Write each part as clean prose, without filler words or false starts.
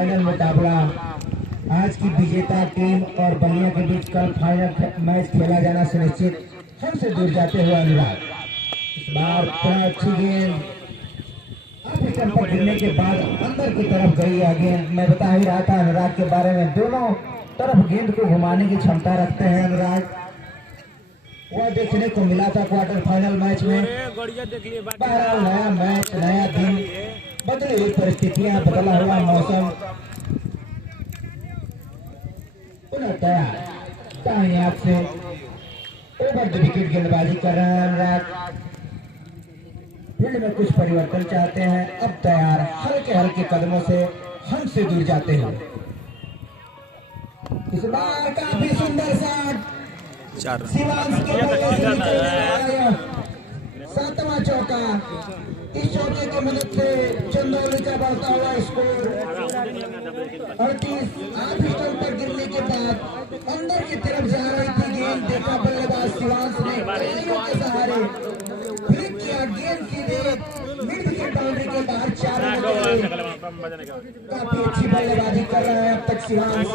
Final मुकाबला आज की विजेता टीम और बलिया के बीच कल फाइनल मैच खेला जाना सुनिश्चित। हमसे दूर जाते हुए अनुराग इस बार बड़ा अच्छी गेंद स्टंप पर गिरने के बाद अंदर की तरफ गई है गेंद। मैं बता ही रहा था अनुराग के बारे में, दोनों तरफ गेंद को घुमाने की क्षमता रखते हैं अनुराग। वह देखने को मिला था क्वार्टर फाइनल मैच में। बहरहाल नया मैच, नया दिन, बदली हुई परिस्थितियां, बदला हुआ मौसम, पुनः तैयार दाहिने हाथ से ओवर द विकेट गेंदबाजी कर रहे हैं अनुराग। फील्ड में कुछ परिवर्तन चाहते हैं, अब तैयार हल्के हल्के कदमों से हमसे दूर जाते हैं। इस बार काफी सुंदर शॉट, शिवांश के सातवां चौका। इस चौके की मदद से चंदौली का बढ़ता हुआ स्कोर 38। आठ स्टंप पर गिरने के बाद अंदर की तरफ जा रही थी गेंद, देखा बल्लेबाज शिवांश ने के सहारे फेंक किया गेंद सीधे मिड विकेट बाउंड्री के बाहर। 4 काफी अच्छी बल्लेबाजी कर रहा है अब तक शिवांश।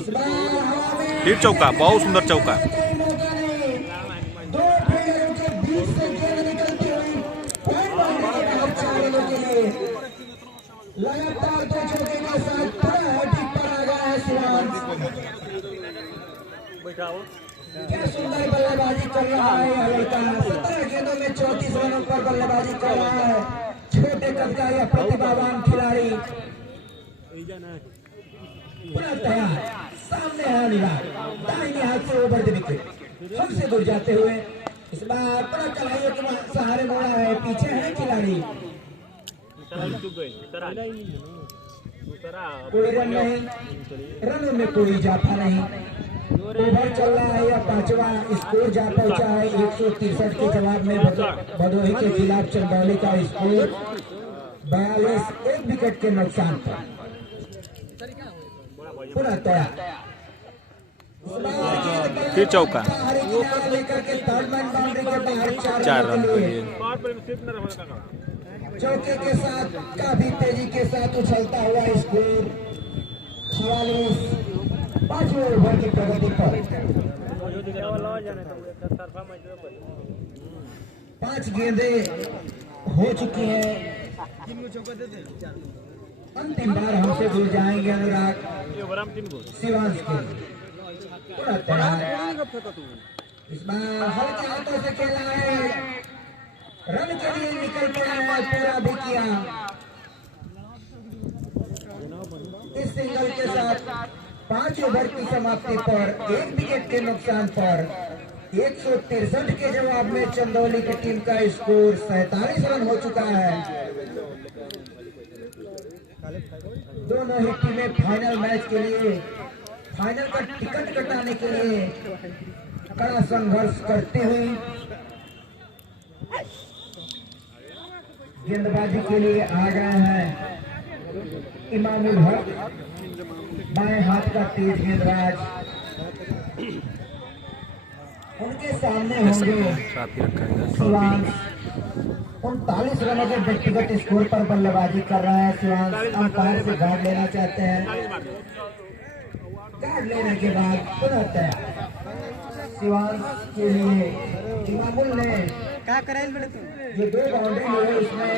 इस बार हिट चौका, बहुत सुंदर चौका। लगातार 2 चौके के साथ बड़ा हैट्रिक पर आ गया है शिवांश। क्या सुंदर बल्लेबाजी कर रहा है यह लड़का। 17 गेंदों में 34 रनों पर बल्लेबाजी कर रहा है छोटे कद का यह प्रतिभावान खिलाड़ी। पूरा तैयार, सामने है अनुराग, दाहिने हाथ से ओवर द विकेट हमसे दूर जाते हुए। इस बार पूरा कलाइयों के सहारे मोड़ा है, पीछे है खिलाड़ी। कोई रन नहीं, रनों में कोई इजाफा नहीं। ओवर चल रहा है या 5वां स्कोर जा पहुंचा है 163 के जवाब में भदोही के खिलाफ चंदौली का स्कोर 42, 1 विकेट के नुकसान पर। पूरा तैयार, फिर चौका, लेकर के थर्ड मैन बाउंड्री के बाहर 4 रन के लिए। चौके के साथ काफी तेजी के साथ उछलता हुआ स्कोर 46, 5वें ओवर की प्रगति पर। 5 गेंदें हो चुकी हैं, अंतिम बार हमसे दूर जाएंगे अनुराग शिवांश के। इस बार हल्के हाथों से खेला है, रन के लिए निकल पड़ा है, पूरा भी किया। इस सिंगल के साथ 5 ओवर की समाप्ति पर 1 विकेट के नुकसान पर 163 के जवाब में चंदौली की टीम का स्कोर 47 रन हो चुका है। दोनों ही टीमें फाइनल मैच के लिए, फाइनल का टिकट कटाने के लिए कड़ा संघर्ष करते हुए गेंदबाजी के लिए आ गए हैं इमामुल हक, बाएं हाथ का तेज गेंदबाज। उनके सामने होंगे शिवांश। 39 रनों के व्यक्तिगत स्कोर पर बल्लेबाजी कर रहा है शिवांश। अंपायर से गार्ड लेना चाहते हैं, गार्ड लेने के बाद पुनः तैयार शिवांश के लिए। इमामुल ने क्या कराई बड़े तुम, ये 2 बाउंड्री है, इसमें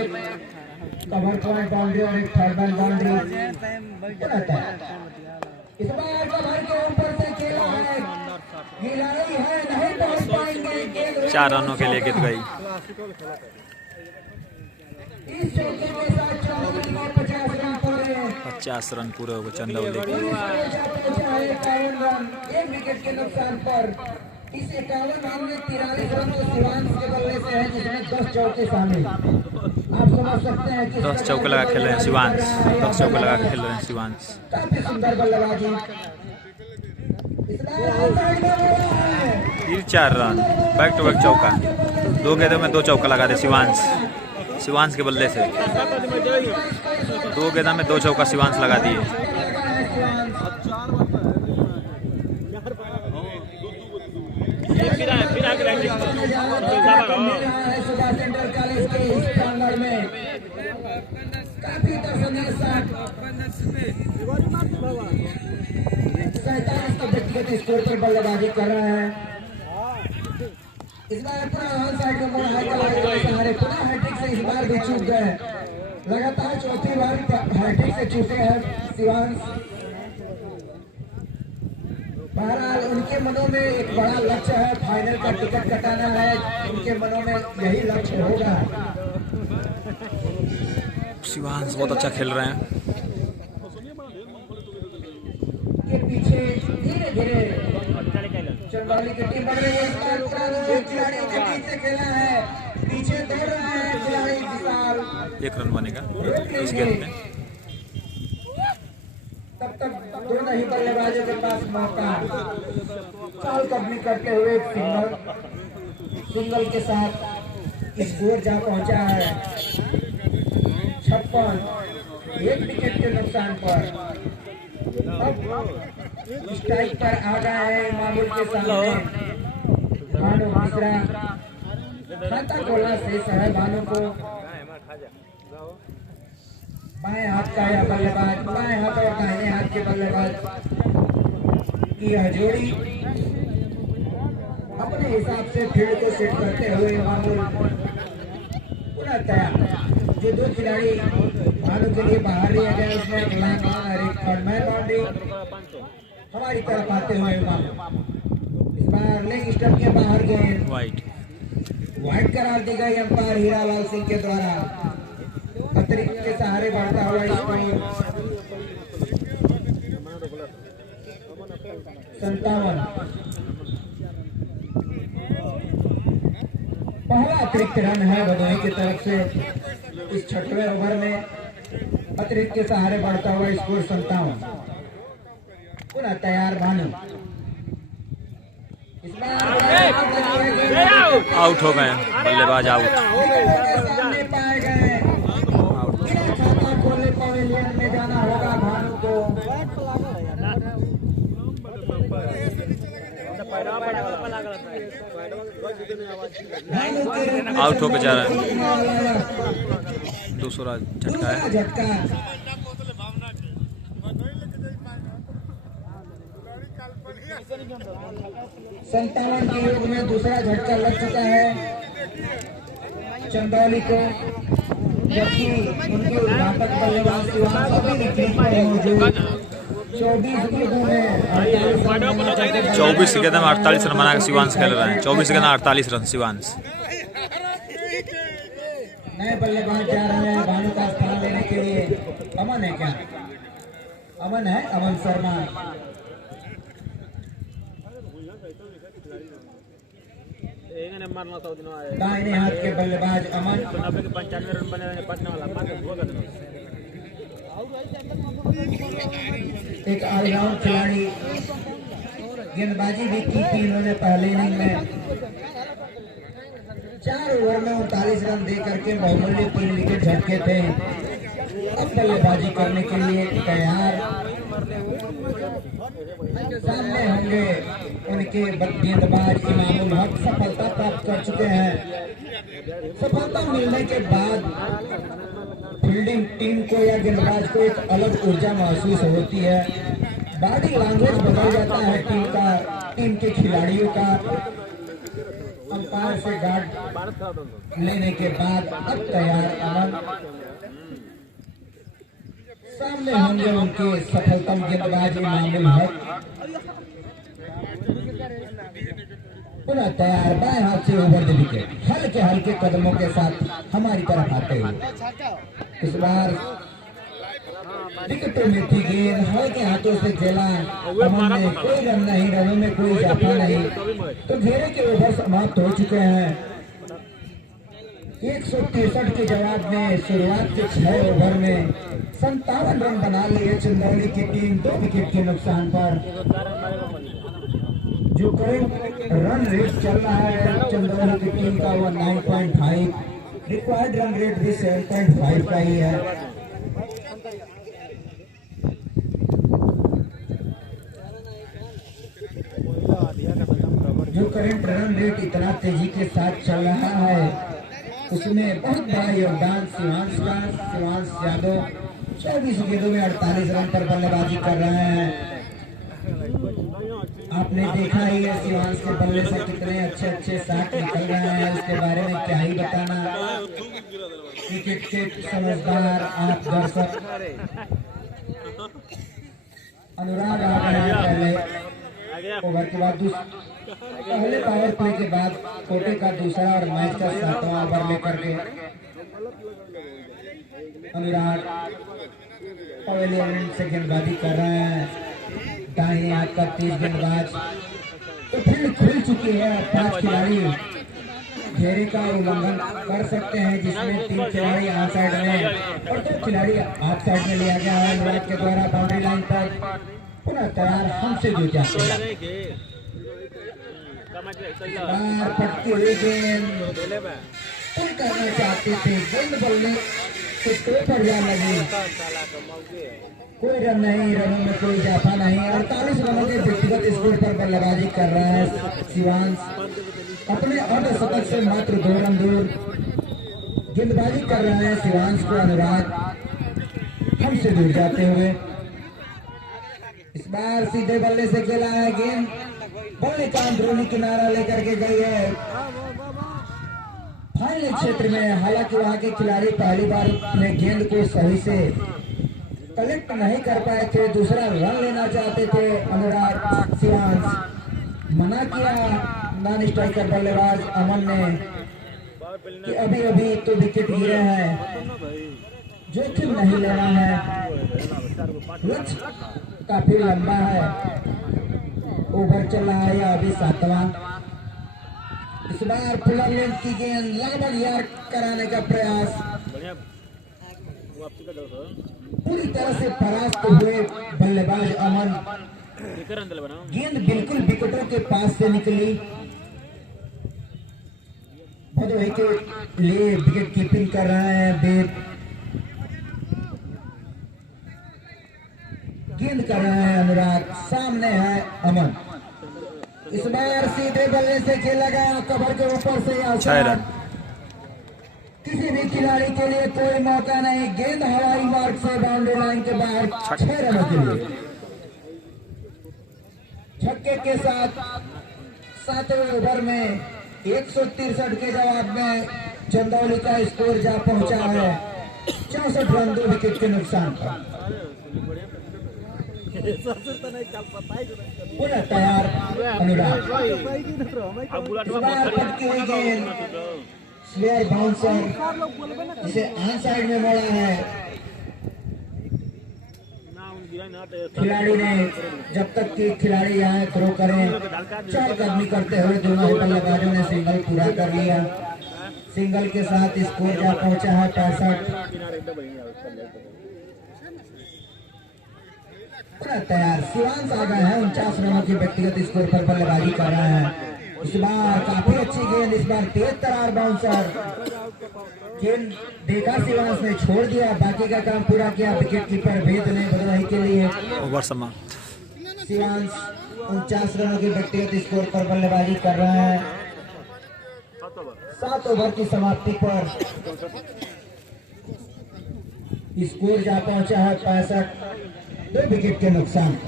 कवर पॉइंट बाउंड्री और एक थर्ड मैन बाउंड्री। इस बार कवर के ऊपर से खेला है, गिलाई है, नहीं पहुंच पाएंगे। 4 रनों के लिए गिर गई। इस चौके के साथ 50 रन पूरे, 50 रन पूरे हो गए चंदौली के। 51 रन 1 विकेट के नुकसान पर। इस 51 रन में 43 रन तो शिवांश के बल्ले से है, जिसमें 10 चौके शामिल। आप समझ सकते हैं कि 10 चौके लगा खेल रहे हैं शिवांश, 10 चौके लगा खेल रहे हैं शिवांश। काफी सुंदर बल्लेबाजी। फिर 4 रन, बैक टू बैक चौका। 2 गेंदों में 2 चौका लगा दे शिवांश, शिवांश के बल्ले से 2 गेंदों में 2 चौका शिवांश लगा दिए। काफी दर्शनीय शॉट। 47 के व्यक्तिगत स्कोर पर बल्लेबाजी कर रहे हैं। इस बार पुनः ऑन साइड में मोड़ सहारे पुनः हैट्रिक से इस बार भी चूक गए। लगातार चौथी बार हैट्रिक से चूके हैं शिवांश। बहरहाल उनके मनों में एक बड़ा लक्ष्य है, फाइनल का टिकट कटाना है। उनके मनों में यही लक्ष्य होगा। शिवांश बहुत अच्छा खेल रहे हैं। के पीछे धीरे धीरे चंदौली की टीम बढ़ रही है। खिलाड़ी के बीच से खेला है, पीछे दौड़ रहा है खिलाड़ी विशाल। 1 रन बनेगा इस गेंद में। तब तक दोनों ही बल्लेबाजों के पास मौका। चाल कदमी करते हुए सिंगल के साथ स्कोर जा पहुंचा है 56। 1 विकेट के नुकसान पर अब स्ट्राइक पर आ गए हैं मामूल के सामने भानु मिश्रा। खाता खोलना शेष है भानु को। बाएं हाथ का यह बल्लेबाज, बाएं हाथ और दाहिने हाथ के बल्लेबाज की यह जोड़ी अपने हिसाब से फील्ड को सेट करते हुए मामूल पुनः तैयार। जो 2 खिलाड़ी भानु के लिए बाहर लिया गया उसमें इमरान खान और एक मैन बाउंड्री हमारी तरफ आते हुए मामूल इस बार लेग स्टंप के बाहर गेंद वाइड करार दी गई अंपायर हीरालाल सिंह के द्वारा। अतिरिक्त के सहारे बढ़ता हुआ स्कोर 57। पहला अतिरिक्त रन है भदोही की तरफ से इस 6वें ओवर में। अतिरिक्त के सहारे बढ़ता हुआ स्कोर 57। पुनः तैयार भानु। आउट हो गए बल्लेबाज, आउट। सामने पाए गए खाता खोलने पवेलियन में जाना होगा भानु को। आउट होकर जा रहा है। दूसरा झटका है। 57 के युग में दूसरा झटका लग चुका है चंदौली को, जबकि उनके उद्घाटक बल्लेबाज शिवांश अभी विकेट पर मौजूद। 24 गेंदों में 48 रन बना के शिवांश खेल रहे हैं। 24 गेंद 48 रन शिवांश। नए बल्लेबाज जा रहे हैं भानु का स्थान लेने के लिए। अमन है क्या? अमन है, अमन शर्मा। दाहिने हाथ के बल्लेबाज अमन। 95 रन बने पटने वाला एक ऑलराउंड खिलाड़ी, गेंदबाजी भी की थी इन्होंने पहले इनिंग में। 4 ओवर में 39 रन दे करके बहुमूल्य 3 विकेट झटके थे। अब बल्लेबाजी करने के लिए तैयार। सामने होंगे उनके गेंदबाज इमामुल हक। सफलता प्राप्त कर चुके हैं। सफलता मिलने के बाद फील्डिंग टीम को या गेंदबाज को एक अलग ऊर्जा महसूस होती है। बॉडी लैंग्वेज बदल जाता है टीम के खिलाड़ियों का। अंपायर से गार्ड लेने के बाद अब तैयार अमन। सामने होंगे उनके सफलतम गेंदबाज इमामुल हक। पुनः तैयार, बाएं हाथ से ओवर द विकेट, हल्के हल्के कदमों के साथ हमारी तरफ आते हुए। इस बार विकेटों में थी गेंद, हल्के हाथों से खेला अमन ने। कोई रन नहीं, रनों में कोई इजाफा नहीं। तो घेरे के ओवर समाप्त हो चुके हैं। 163 के जवाब में शुरुआत के 6 ओवर में 57 रन बना लिए चंदौली की टीम 2 विकेट के नुकसान पर। जो करंट रन रेट चल रहा है चंदौली की टीम का वो 9.5, रिक्वायर्ड रन रेट भी 7.5 का ही है। जो करंट रन रेट इतना तेजी के साथ चल रहा है उसमें बहुत बड़ा योगदान शिवांश का। शिवांश यादव 24 गेंदों में 48 रन पर बल्लेबाजी कर रहे हैं। आपने देखा ही है शिवांश के बल्ले से कितने अच्छे अच्छे शॉट निकल रहे हैं, उसके बारे में क्या ही बताना। क्रिकेट के समझदार आप दर्शक। अनुराग आ गए हैं पहले ओवर के बाद पहले पावर प्ले के बाद कोटे का दूसरा और मैच का 7वां ओवर लेकर के अनुराग पहले इनिंग से गेंदबाजी कर रहे हैं। दाहिने हाथ का तेज गेंदबाज तो फील्ड खुल चुकी है। 5 खिलाड़ी घेरे का उल्लंघन कर सकते हैं, जिसमें 3 खिलाड़ी ऑन साइड में और 2 खिलाड़ी ऑफ साइड में लिया गया है। अनुराग के द्वारा बाउंड्री लाइन पर पुनः तैयार हमसे दूर जाते हैं। पटकी हुई गेंद पुल करना चाहते थे, गेंद बल्ले के टो पर जा लगी। कोई रन नहीं, रनों में कोई इजाफा नहीं। 48 रनों के व्यक्तिगत स्कोर पर बल्लेबाजी कर रहा है शिवांश। अपने अर्धशतक से मात्र 2 रन दूर गेंदबाजी कर रहे हैं शिवांश को अनुराग हमसे दूर जाते हुए। इस बार सीधे बल्ले से खेला है गेंद, बल्ले का अंदरूनी किनारा लेकर के गई है फाइनल क्षेत्र में। हालांकि वहां के खिलाड़ी पहली बार अपने गेंद को सही से कलेक्ट नहीं कर पाए थे, दूसरा रन लेना चाहते थे। अनुराग शिवांश मना किया नॉन स्ट्राइकर बल्लेबाज अमन ने कि अभी अभी तो विकेट गिरे हैं, जोखिम नहीं लेना है, लक्ष्य काफी लंबा है। ओवर चल रहा है या अभी 7वां। इस बार फुलर लेंथ की गेंद लगभग यार कराने का प्रयास, पूरी तरह से परास्त हुए बल्लेबाज अमन। गेंद बिल्कुल विकेटों के पास से निकली। भदोही के लिए विकेट कीपिंग कर रहे हैं वेद। गेंद कर रहे हैं अनुराग, सामने है अमन। इस बार सीधे बल्ले से खेला गया कवर के ऊपर से आसान। किसी भी खिलाड़ी के लिए कोई मौका नहीं। गेंद हवाई मार्ग से बाउंड्री लाइन के बाहर 6 रनों के लिए। छक्के के साथ 7वें ओवर में 163 के जवाब में चंदौली का स्कोर जा पहुंचा है 64 रन 2 विकेट के नुकसान पर। पूरा तैयार अनुराग। पटकी हुई गेंद स्लेयर बाउंसर इसे ऑन साइड में मोड़ा है। खिलाड़ी ने जब तक कि खिलाड़ी यहाँ थ्रो करें, चहलकदमी करते हुए दोनों ही बल्लेबाजों ने सिंगल पूरा कर लिया। सिंगल के साथ स्कोर जा पहुंचा है 65। तैयार शिवांश आ गए हैं 49 रनों की व्यक्तिगत स्कोर पर बल्लेबाजी कर रहे हैं। इस बार काफी अच्छी गेंद, इस बार तेज तरार बाउंसर। गेंद देखा शिवांश ने, छोड़ दिया, बाकी का काम पूरा किया विकेट कीपर वेद ने भदोही के लिए। ओवर समाप्त। शिवांश 49 रनों की व्यक्तिगत स्कोर पर बल्लेबाजी कर रहे हैं। 7 ओवर की समाप्ति पर स्कोर जा पहुंचा है 65, 2 विकेट के नुकसान।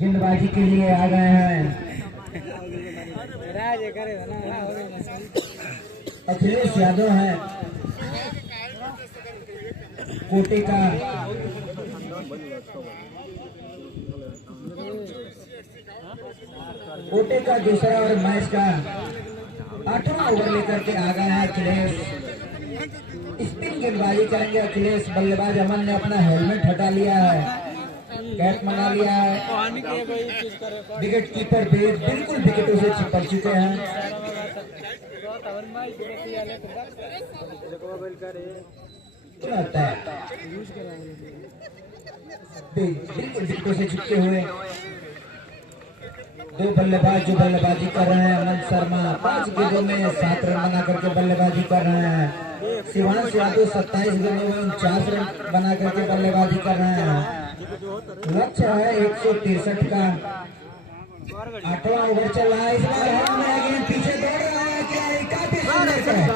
गेंदबाजी के लिए आ गए हैं अखिलेश यादव हैं कोटे का। कोटे का दूसरा और मैच का 8वां ओवर लेकर के आ गए हैं अखिलेश। स्पिन गेंदबाजी करेंगे अखिलेश। बल्लेबाज अमन ने अपना हेलमेट हटा लिया है, कैप मंगा लिया है। विकेट कीपर वेद बिल्कुल विकेटों से चिपक चुके हैं। बिल्कुल विकेटों से चिपके हुए 2 बल्लेबाज जो बल्लेबाजी कर रहे हैं। अमन शर्मा 5 गेंदों में 7 रन बना करके बल्लेबाजी कर रहे हैं। शिवांश यादव 27 गेंदों में 49 रन बना करके बल्लेबाजी कर रहे हैं। लक्ष्य है 163 का। 8वां ओवर चल रहा है। इस बार गेंद पीछे दौड़ रहा है, क्या काफी सुंदर कैच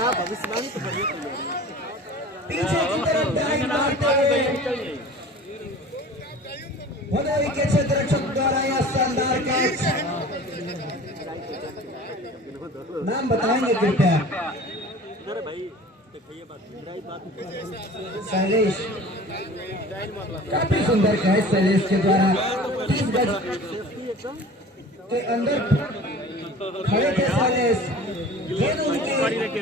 पीछे की तरफ डाइव मारते हुए भदोही के क्षेत्र रक्षक द्वारा यह शानदार कैच। नाम बताएंगे कृपया? शैलेश, काफी सुंदर कैच शैलेश के द्वारा 30 गज के अंदर खड़े थे शैलेश। गेंद उनके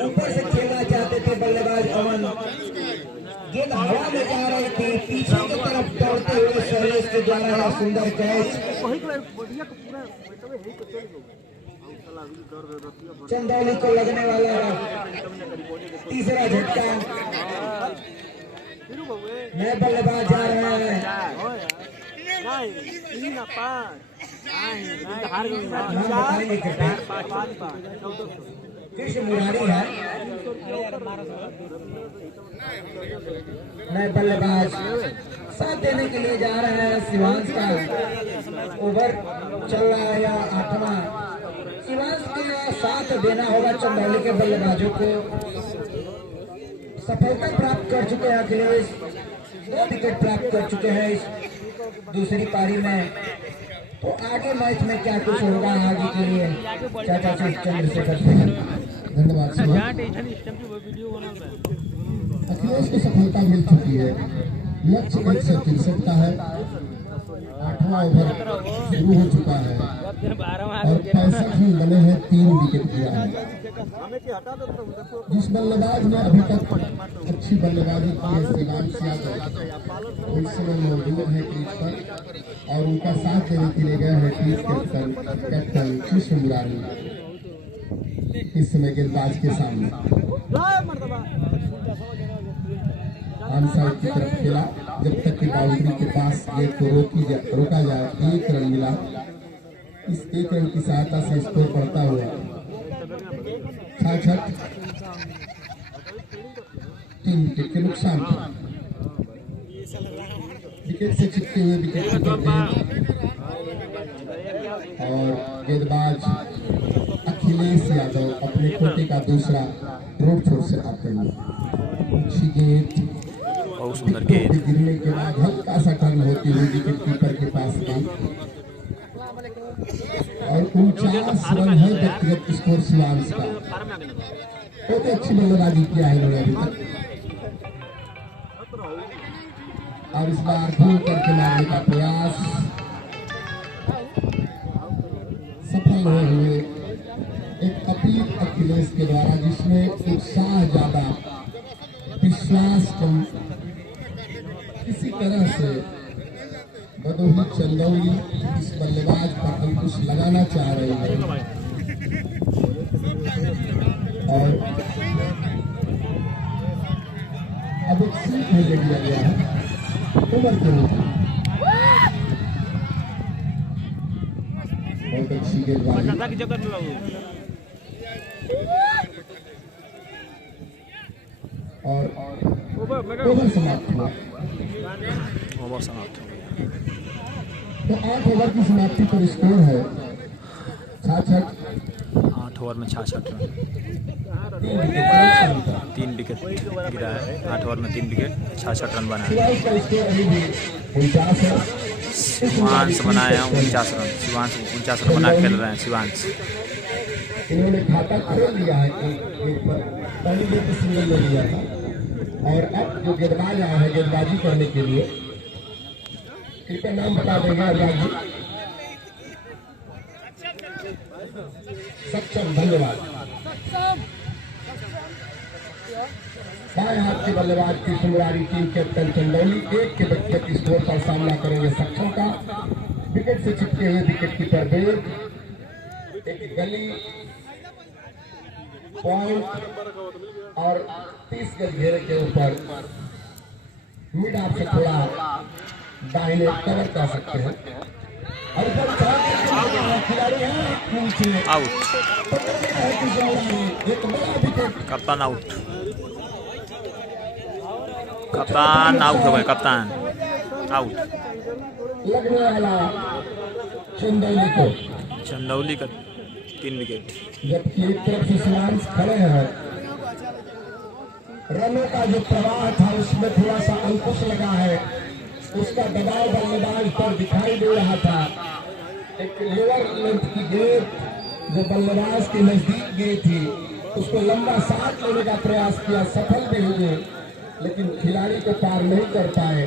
ऊपर से खेलना चाहते थे बल्लेबाज अमन, गेंद हवा में जा रही थी, पीछे की तरफ दौड़ते हुए शैलेश के द्वारा यह सुंदर कैच। चंदौली को लगने वाला तीसरा झटका। नए बल्लेबाज जा रहे हैं। कृष्ण मुरारी है नए बल्लेबाज। साथ देने के लिए जा रहे हैं शिवांश का ओवर चल रहा है या 8वां। शिवांश के साथ देना होगा चंदौली के बल्लेबाजों को। सफलता प्राप्त कर चुके हैं अखिलेश, 2 विकेट प्राप्त कर चुके हैं इस दूसरी पारी में। तो आगे मैच में क्या कुछ होगा आगे के लिए चाचा चंद्रशेखर से। धन्यवाद। अखिलेश को सफलता मिल चुकी है। लक्ष्य 163 का है। 8वां ओवर शुरू हो चुका है और 65 ही बने हैं, 3 विकेट गिरा है। जिस बल्लेबाज ने अभी तक अच्छी बल्लेबाजी की है शिवांश यादव, इस समय मौजूद है क्रीज पर और उनका साथ देने के लिए गए हैं टीम कैप्टन कृष्ण मुरारी इस समय गेंदबाज के सामने। ऑन साइड की तरफ खेला, जब तक कि बाउंड्री के पास गेंद को रोका जाए। 1 रन मिला। इस 1 रन की सहायता से स्कोर बढ़ता हुआ 66 3 विकेट के नुकसान पर। विकेट से चिपके हुए विकेट कीपर और गेंदबाज अखिलेश यादव अपने कोटे का दूसरा रोड छोर से आते हैं। अच्छी गेंद, बहुत सुंदर गेंद गिरने के बाद हल्का सा टर्न होती हुई विकेट कीपर के पास गई और 49 रन है व्यक्तिगत स्कोर शिवांश का। बहुत अच्छी बल्लेबाजी किया है इन्होंने अभी तक और इस बार भूल करके मारने का प्रयास सफल हुए। एक अपील अखिलेश के द्वारा जिसमें उत्साह ज्यादा, विश्वास कम। किसी तरह से भदोही चंदौली इस बल्लेबाज पर अंकुश लगाना चाह रही है और अब एक सीट में ले लिया गया है उम्र के रूप में। बहुत अच्छी गेंदबाजी और ओवर समाप्त हुआ। ओवर समाप्त हो गया। तो 8 ओवर की समाप्ति पर स्कोर है 66। 8 ओवर में 66 रन, 3 विकेट गिरा है। 8 ओवर में 3 विकेट, 66 रन बनाए। शिवांश बनाए हैं 49 रन। शिवांश 49 रन बना खेल रहे हैं शिवांश। इन्होंने खाता खोल लिया है। पहली गेंद पे सिंगल ले लिया था और अब जो गेंदबाज आया है गेंदबाजी करने के लिए, कृपया नाम बता देंगे अनुराग जी? सक्षम, धन्यवाद। बाएं हाथ के बल्लेबाज कृष्ण मुरारी टीम कैप्टन चंदौली 1 के व्यक्तिगत स्कोर पर सामना करेंगे सक्षम का। विकेट से चिपके हुए विकेट कीपर बेग, एक गली पॉइंट और 30 गज घेरे के ऊपर मिड ऑफ से थोड़ा दाहिने कवर कर सकते हैं और खिलाड़ी आउट, कप्तान आउट, कप्तान आउट हो गए। कप्तान आउट। लगने वाला चंदौली को, चंदौली का 3 विकेट। जबकि एक तरफ से शिवांश खड़े हैं रनों का जो प्रवाह था उसमें थोड़ा सा अंकुश लगा है, उसका दबाव बल्लेबाज पर दिखाई दे रहा था। एक लोअर लेंथ की गेंद जो बल्लेबाज के नजदीक गई थी, उसको लंबा साथ लेने का प्रयास किया, सफल भी हुए, लेकिन खिलाड़ी को पार नहीं कर पाए।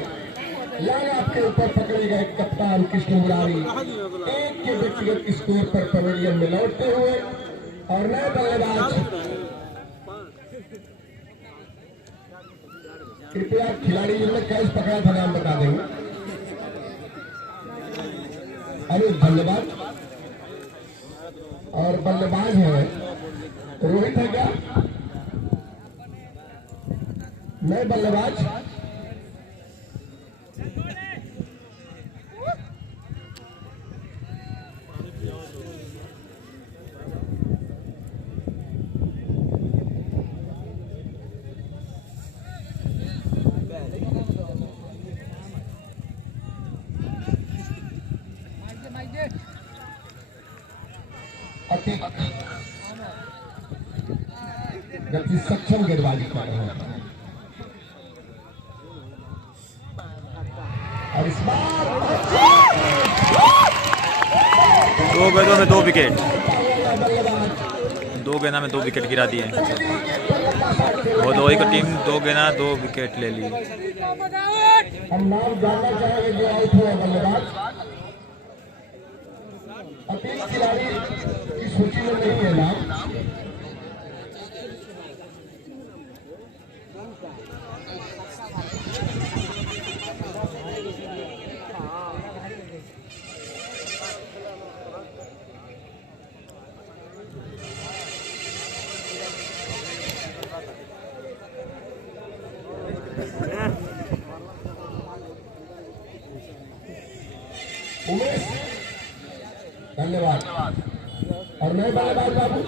लाइन आपके ऊपर पकड़े गए कप्तान कृष्ण मुरारी एक के व्यक्तिगत स्कोर पर पवेलियन में लौटते हुए, और नए बल्लेबाज कृपया खिलाड़ी जिन्होंने कैच पकड़ा था नाम बता देंगे। अरे बल्लेबाज और बल्लेबाज है रोहित है क्या? नए बल्लेबाज जबकि सक्षम गेंदबाजी कर रहे हैं, और इस बार 2 गेंदों में 2 विकेट, 2 गेंदा में 2 विकेट गिरा दिए। भदोही की टीम 2 गेंदा 2 विकेट ले ली। हम नाम जानना चाहेंगे जो आउट हुए बल्लेबाज। और 3 खिलाड़ी की सूची में नहीं है नाम। उमेश धन्यवाद। और नए बल्लेबाज बाबू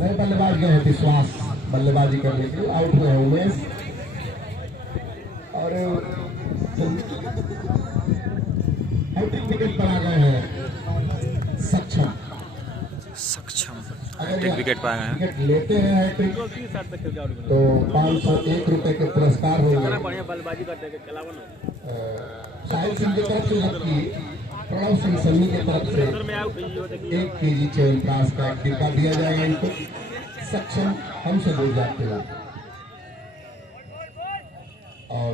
नए बल्लेबाज गए हैं विश्वास बल्लेबाजी करने के लिए, आउट हुए हैं उमेश। और आउटिंग विकेट पर आ गए हैं सक्षम। हैट्रिक विकेट पाए गए हैं। विकेट लेते हैं हैट्रिक तो 501 रुपए के पुरस्कार होंगे। बढ़िया बल्लेबाजी करते हैं, खिलावा ना साहिल सिंह की तरफ से, जबकि प्रणव सिंह सन्नी की तरफ से 1 केजी च्यवनप्राश का एक डिब्बा दिया जाएगा इनको। सक्षम हमसे दूर जाते हैं, और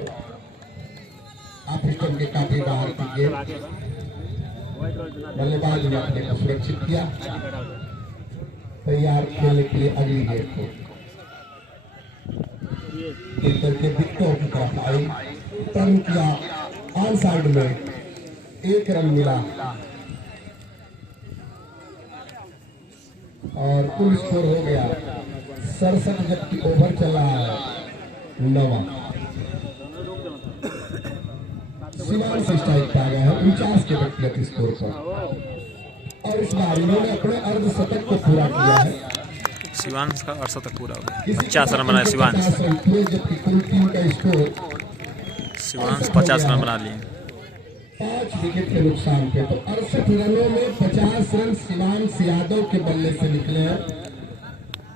आप सिस्टम के काफी बाहर की गेंद बल्लेबाज ने अपने को सुरक्षित किया, तैयार खेलने के लिए अगली गेंद को एक करके विकेटों की तरफ आई, टर्न किया, ऑन साइड में 1 रन मिला, और कुल स्कोर हो गया 67, जबकि ओवर चला है 9। शिवान से स्ट्राइक पा गया है 49 के व्यक्तिगत स्कोर पर, और इस बार इन्होंने अपने अर्धशतक को पूरा किया है। शिवांश का अर्धशतक पूरा हो गया, 50 रन बनाए शिवांश। जबकि कुल टीम का स्कोर शिवांश 50 रन बना लिए। 5 विकेट के नुकसान पे, तो 68 रनों में 50 रन शिवांश यादव के बल्ले से निकले हैं,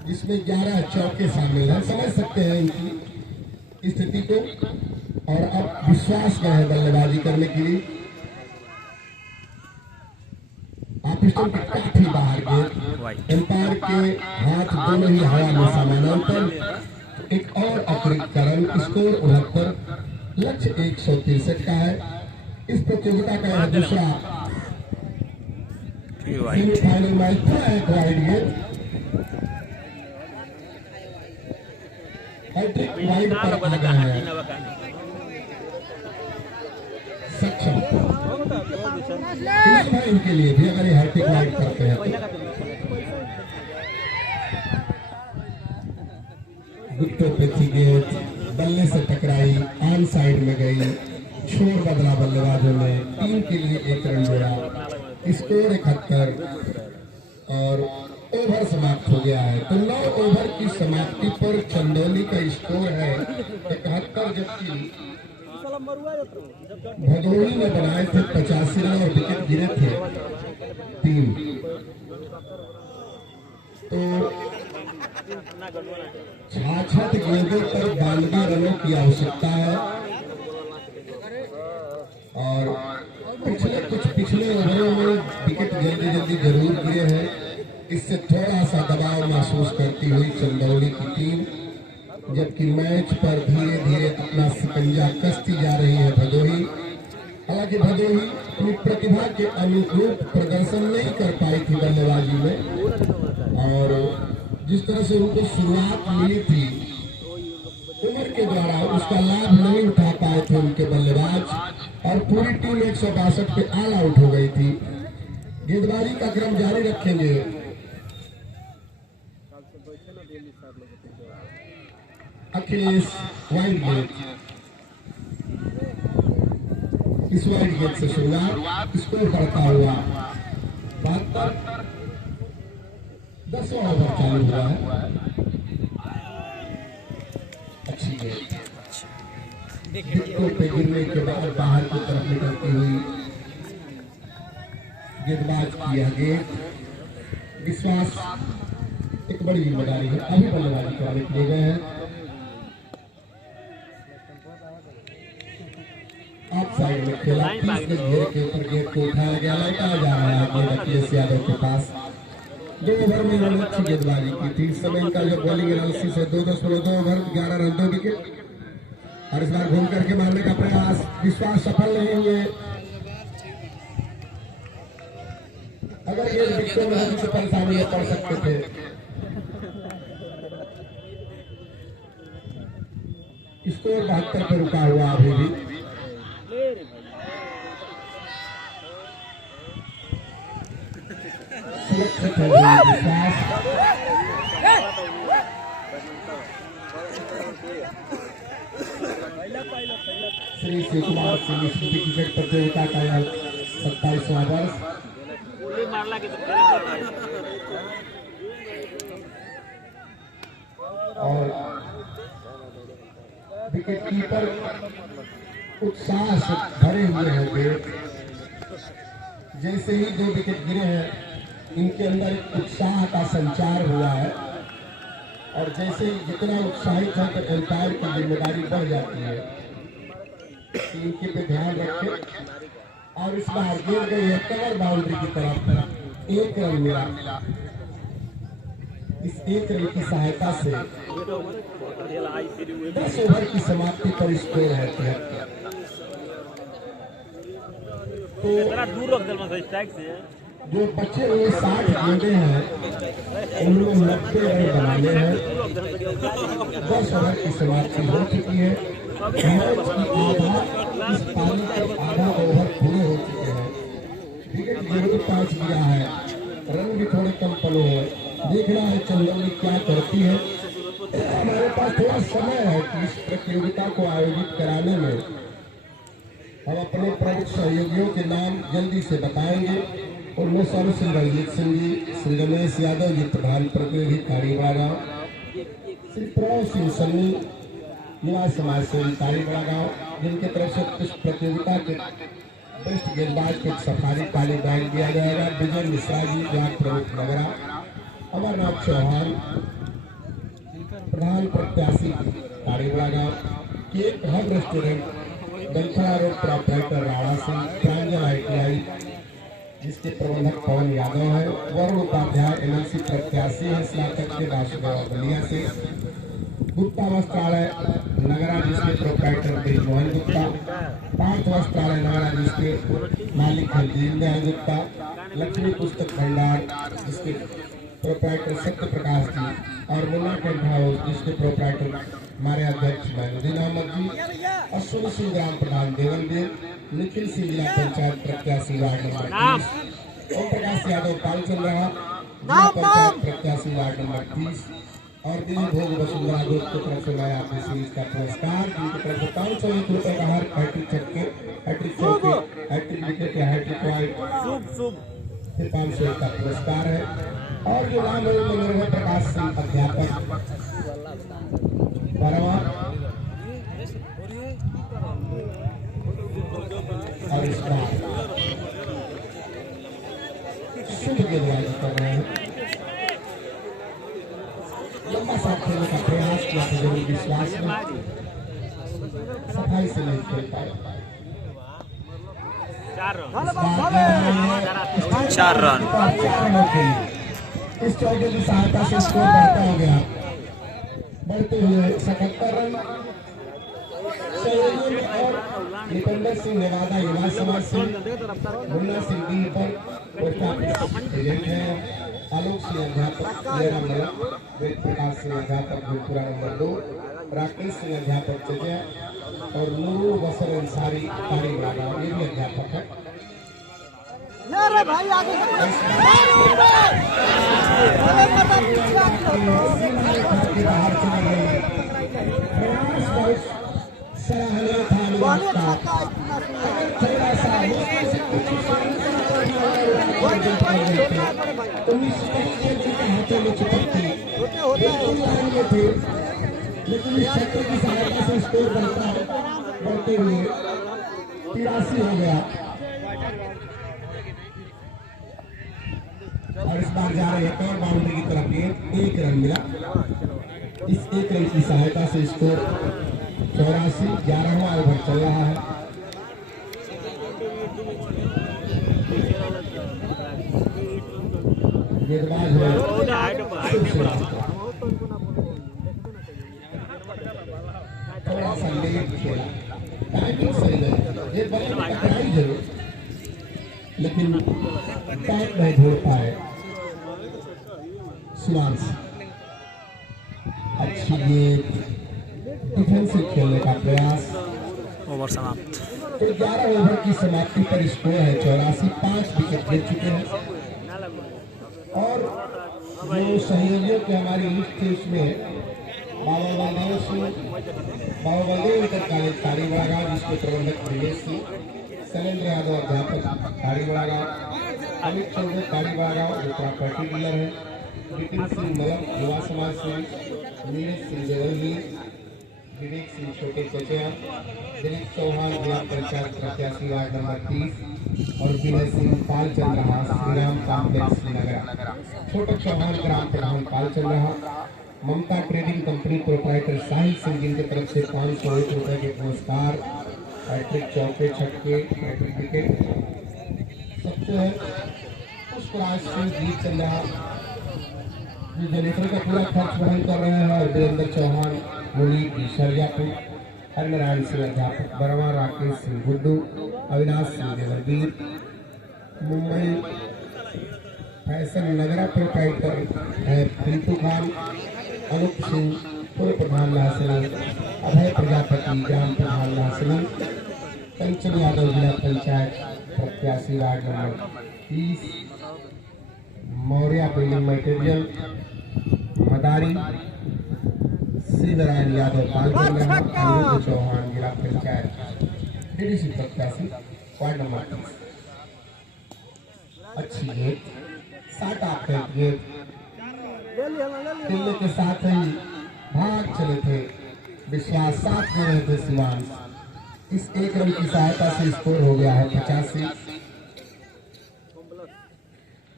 जिसमें 11 चौके शामिल हैं। समझ सकते हैं इनकी स्थिति को, और अब विश्वास में है बल्लेबाजी करने के लिए। आप स्टंप के काफी बाहर गए, एम्पायर के हाथ दोनों ही हवा में समानांतर। एक और अतिरिक्त रन, स्कोर 69, लक्ष्य 163 का है। इस प्रतियोगिता का यह दूसरा सेमीफाइनल मैच था। एक वाइड गेंद हैट्रिक वाइड पर आ गया है सक्षम। इनके लिए भी अगर ये हैट्रिक वाइड करते हैं विकेटों पे थी गेंद, बल्ले से टकराई, ऑन साइड में गई, छोर बदला बल्लेबाजों ने, टीम के लिए 1 रन जोड़ा, स्कोर 71, और ओवर समाप्त हो गया है। तो 9 ओवर की समाप्ति पर चंदौली का स्कोर है 71, जबकि भदोही ने बनाए थे 85 रन और विकेट गिरे थे 3। तो 66 गेंदों पर 92 रनों की आवश्यकता है और पिछले ओवरों में विकेट जल्दी जरूर गिरे हैं। इससे थोड़ा सा दबाव महसूस करती हुई चंदौली की टीम, जबकि मैच पर धीरे धीरे अपना शिकंजा कसती जा रही है भदोही। हालांकि भदोही अपनी प्रतिभा के अनुरूप प्रदर्शन नहीं कर पाई थी बल्लेबाजी में, और जिस तरह से उनको शुरुआत मिली थी उम्र के द्वारा उसका लाभ नहीं उठा पाए थे उनके बल्लेबाज, और पूरी टीम 162 पे ऑल आउट हो गई थी। गेंदबाजी का क्रम जारी रखेंगे। अखिलेश वाइड गेट, इस वाइड गेट से शुरुआत, स्कोर बढ़ता हुआ 72, 10वां ओवर चालू हुआ है। अच्छी गेंद विकेटों पे गिरने के बाद बाहर की तरफ निकलती हुई गेंदबाज की यह गेंद। विश्वास एक बड़ी जिम्मेदारी है, अभी बल्लेबाजी कराने के लिए गए हैं। ऑफ साइड में खेला, 30 गज घेरे के ऊपर गेंद को उठाया गया, लौटाया जा रहा है गेंद अखिलेश यादव के पास। 2 ओवर में इन्होंने अच्छी गेंदबाजी की थी। इस समय इनका जो बॉलिंग एनालिसिस है 2.2 ओवर 11 रन 2 विकेट, और इस बार घूम करके मारने का प्रयास, विश्वास सफल नहीं हुए। अगर ये विकेटों में होती तो परेशानी में पड़ सकते थे। स्कोर 72 पर रुका हुआ अभी भी। सुरक्षित हो गई विश्वास। श्री शिव कुमार सिंह क्रिकेट प्रतियोगिता का यह 27वां वर्ष। और विकेट कीपर उत्साह से भरे हुए हैं गेंद। जैसे ही 2 विकेट गिरे हैं इनके अंदर एक उत्साह का संचार हुआ है, और जैसे ही जितना उत्साहित है तो एम्पायर की जिम्मेदारी बढ़ जाती है। इनके पे ध्यान रखें। और इस बार गेंद गई है कवर बाउंड्री की तरफ, 1 रन मिला। इस 1 रन की सहायता से 10 ओवर की समाप्ति पर स्कोर है 73। तो जो बचे हुए 60 गेंदे हैं उनमें 90 रन बनाने हैं। 10 ओवर की समाप्ति हो चुकी है। मैच की इस पारी के आधा ओवर पूरे हो चुके हैं। विकेट जरूर 5 गिरा है, रन भी थोड़े कम पड़े हैं। देखना है चंदौली क्या करती है। हमारे पास थोड़ा समय है कि इस प्रतियोगिता को आयोजित कराने में हम अपने प्रमुख सहयोगियों के नाम जल्दी से बताएंगे। उनमें सर्व श्री रंजीत सिंह जी, श्री रमेश यादव जी प्रधान प्रतिनिधि तारीबड़ा गाँव, श्री प्रणव सिंह सन्नी युवा समाज सेवी तारीबड़ा गाँव, जिनके तरफ से इस प्रतियोगिता के बेस्ट गेंदबाज को सफारी ताली बैग दिया जाएगा। विजय मिश्रा जी ब्लॉक प्रमुख नगरा, अमरनाथ चौहान प्रधान प्रत्याशी तारीबड़ा गाँव, cake hub restaurant Dalkhada road proprietor Rana Singh, Pranjal ITI जिसके प्रबंधक पवन यादव है, वरुण उपाध्याय NLC प्रत्याशी है स्नातक के वासुदेव बलिया से, गुप्ता वस्त्रालय नगरा जिसके प्रोपराइटर ब्रिजमोहन गुप्ता, पार्थ वस्त्रालय नगरा जिसके मालिक है दीनदयाल गुप्ता, लक्ष्मी पुस्तक भंडार जिसके प्रोपराइटर सत्य प्रकाश जी, और मुन्ना टेंट हाउस जिसके प्रोपराइटर हमारे अध्यक्ष महमूदीन अहमद जी, अश्विनी सिंह ग्राम प्रधान देवनदेव, निखिल सिंह जिला पंचायत प्रत्याशी वार्ड नंबर 30, ओम प्रकाश यादव पालचंद्रा जिला पंचायत प्रत्याशी वार्ड नंबर 30, और दिलीप भोग वसुंधरा ग्रुप की तरफ से मैं आपकी सीरीज का पुरस्कार जिनकी तरफ से 501 रुपए का हर हैट्रिक चक्के, हैट्रिक चौके, हैट्रिक विकेट या हैट्रिक पॉइंट 501 का पुरस्कार है। और जो नाम है वो निर्भय प्रकाश सिंह अध्यापक बरवा, और इस बार शुभ गेंदबाजी कर रहे हैं। लंबा सा खेलने का प्रयास किया था, जरूर विश्वास में सफाई से नहीं खेल पाए। 4 रन। 4 रनों के लिए इस चौके की सहायता से स्कोर बढ़ता हो गया, बढ़ते हुए 77 रन। सहयोगी और निकंदर सिंह नेवादा युवा समाज से, मुन्ना सिंह डी पर पोस्ट ऑफिस एजेंट है, आलोक सिंह अध्यापक जयराम नगर, वेद प्रकाश सिंह अध्यापक भोजपुरा नंबर 2, राकेश सिंह अध्यापक चेजिया और नूरुल बसर अंसारी कारी वाला, ये भी अध्यापक है। भाई आगे बाहर चले गए, प्रयास बहुत सराहनीय था अनुराग का। अगर थोड़ा सा तो निश्चित हाथों में चिपकती थे, लेकिन इस क्षेत्र की सहायता से स्कोर बढ़ते हुए 83 हो गया। और इस बार जा रहे हैं और बाउंड्री की तरफ, एक रन मिला। इस 1 रन की सहायता से स्कोर 84, 11वां ओवर चल रहा है। गेंदबाज है थोड़ा सा लेट खेला, टाइमिंग सही नहीं, ये बल्ले में टकराई जरूर, लेकिन पैक नहीं छोड़ पाए शिवांश। अच्छी गेंद, डिफेंसिव खेलने का प्रयास। ओवर समाप्त। तो 11 ओवर की समाप्ति पर स्कोर है 84, 5 विकेट गिर चुके हैं। और जो सहयोगियों की हमारी लिस्ट थी उसमें बाबा बलदेव इंटर कॉलेज कारीवाड़ा गाँव, जिसके प्रबंधक दिनेश सिंह, शैलेंद्र यादव अध्यापक कारीवाड़ा गाँव, अमित चौधरी कारीवाड़ा गाँव जो प्रॉपर्टी डीलर है, विपिन सिंह मलक युवा समाज से, नीरज सिंह जगलवीर, विवेक सिंह छोटे चचया, दिलीप चौहान जिला पंचायत प्रत्याशी वार्ड नंबर 30 और विनय सिंह पालचंद रहा श्रीराम कॉम्प्लेक्स श्रीनगर, छोटे चौहान ग्राम प्रधान पालचंद रहा, ममता ट्रेडिंग कंपनी प्रोप्राइटर साहिल सिंह जिनकी तरफ से 501 रुपए के पुरस्कार, पैट्रिक चौके छक्के, पैट्रिक विकेट, सबसे पुष्पराज सिंह जीत चल रहा, जनरेटर का पूरा खर्च वहन कर रहे हैं, और वीरेंद्र चौहान मुनी शरियापुर, हरनारायण सिंह अध्यापक बरवा, राकेश सिंह गुड्डू, अविनाश सिंह देवरवीर, मुंबई फैशन नगरा प्रोप्राइटर है पिंटू खान, अनूप सिंह पूर्व प्रधान लाहसनी, अभय प्रजापति ग्राम प्रधान लाहसनी, कंचन यादव जिला पंचायत प्रत्याशी ward number 30, Maurya building material मदारी, श्री नारायण यादव पालचंद रहा, अनिरुद्ध चौहान जिला पंचायत डीडीसी प्रत्याशी वार्ड नंबर 30। अच्छी गेंद, 7 आठ गेंद खेलने के साथ ही भाग चले थे, विश्वास साथ में रहे थे शिवांश। इस 1 रन की सहायता से स्कोर हो गया है 85।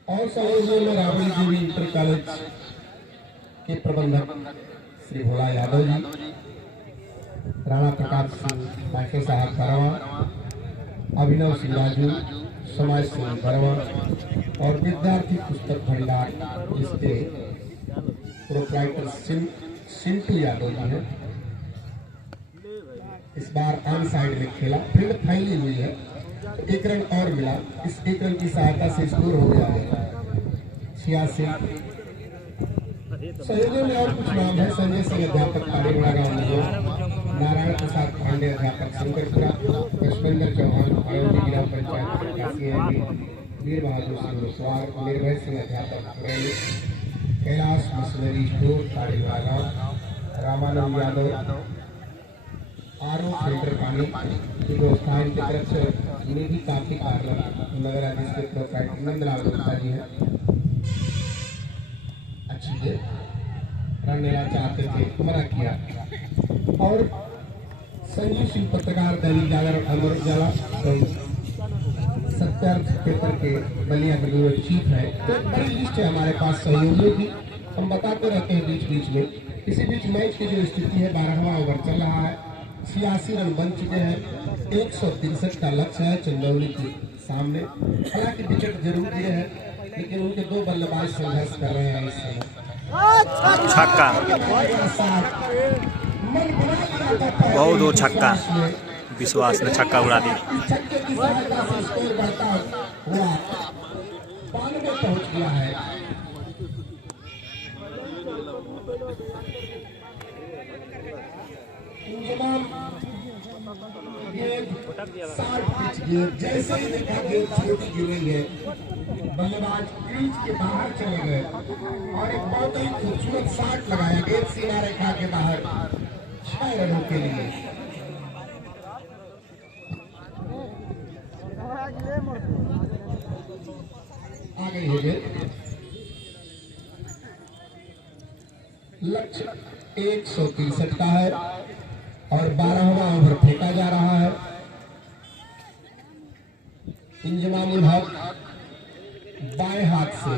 और सहयोगियों में रावड़ी देवी इंटर कॉलेज के प्रबंधक श्री भोला यादव जी, राणा प्रकाश सिंह माइके साहब बरवा, अभिनव सिंह राजू समाज सिंह बरवा और विद्यार्थी पुस्तक भंडार जिसके प्रोप्राइटर सिंटू यादव जी हैं। इस बार ऑन साइड में खेला, फील्ड फैली हुई है, तो 1 रन और मिला। इस 1 रन की सहायता से स्कोर हो गया है 86। सहयोगियों में और कुछ नाम है: संजय सिंह अध्यापक कालीवाड़ा गाँव, नारायण प्रसाद पांडे अध्यापक शंकरपुरा, लक्ष्मेंद्र चौहान अयोध्या जिला पंचायत प्रत्याशी है, वीर बहादुर सिंह मुसवार, निर्भय सिंह अध्यापक रैली, कैलाश मशीनरी स्टोर कालीवाड़ा गाँव, रामानंद यादव आरओ फिल्टर पानी की व्यवस्था की तरफ से निधि काफी पार्लर नगर जिसके प्रोप्राइटर नंदलाल गुप्ता जी हैं। थे, रन लेना चाहते थे, मना किया। और संजीव सिंह पत्रकार, दैनिक जागरण, अमर उजाला, सत्यार्थ पेपर के बलिया के ब्यूरो चीफ है। तो बड़ी लिस्ट है हमारे पास सहयोगियों की, हम बताते रहते हैं बीच बीच में। इसी बीच मैच की जो स्थिति है, 12वां ओवर चल रहा है, 86 रन बन चुके हैं, 163 का लक्ष्य है चंदौली के सामने। हालांकि विकेट जरूर दिए हैं, लेकिन उनके दो बल्लेबाज संघर्ष कर रहे हैं इस समय। छक्का, बहुत दो छक्का, विश्वास ने छक्का उड़ा दी। छक्के की सहायता से स्कोर बढ़ता हुआ 92 पहुंच गया है। गेंद 60 पिच गेंद, जैसे ही देखा गेंद छोटी गिर रही है, बल्लेबाज क्रीज के बाहर चले गए और एक बहुत ही खूबसूरत शॉट लगाया गेंद सीमा रेखा के बाहर 6 रनों के लिए। आ गई है गेंद, लक्ष्य 163 का है और 12वां ओवर फेंका जा रहा है। इंजमामुल हक बाएं हाथ से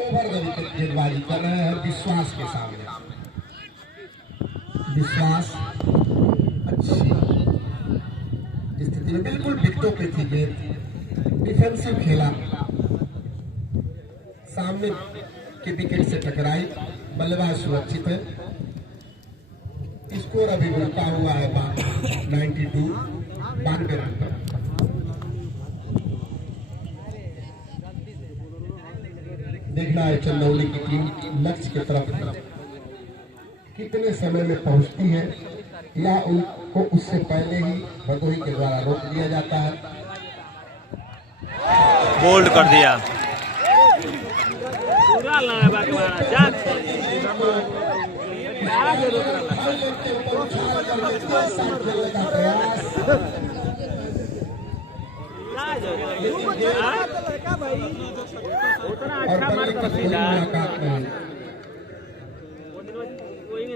ओवर द विकेट गेंदबाजी कर रहे हैं विश्वास के सामने। विश्वास अच्छी स्थिति में, बिल्कुल विकेटों पे थी गेंद, डिफेंसिव खेला, सामने के विकेट से टकराई, बल्लेबाज सुरक्षित है। स्कोर अभी उल्टा हुआ है 92 रन पर। देखना है चंदौली की टीम लक्ष्य की तरफ कितने समय में पहुंचती है, या उनको उससे पहले ही भदोही के द्वारा रोक दिया जाता है। बोल्ड कर दिया।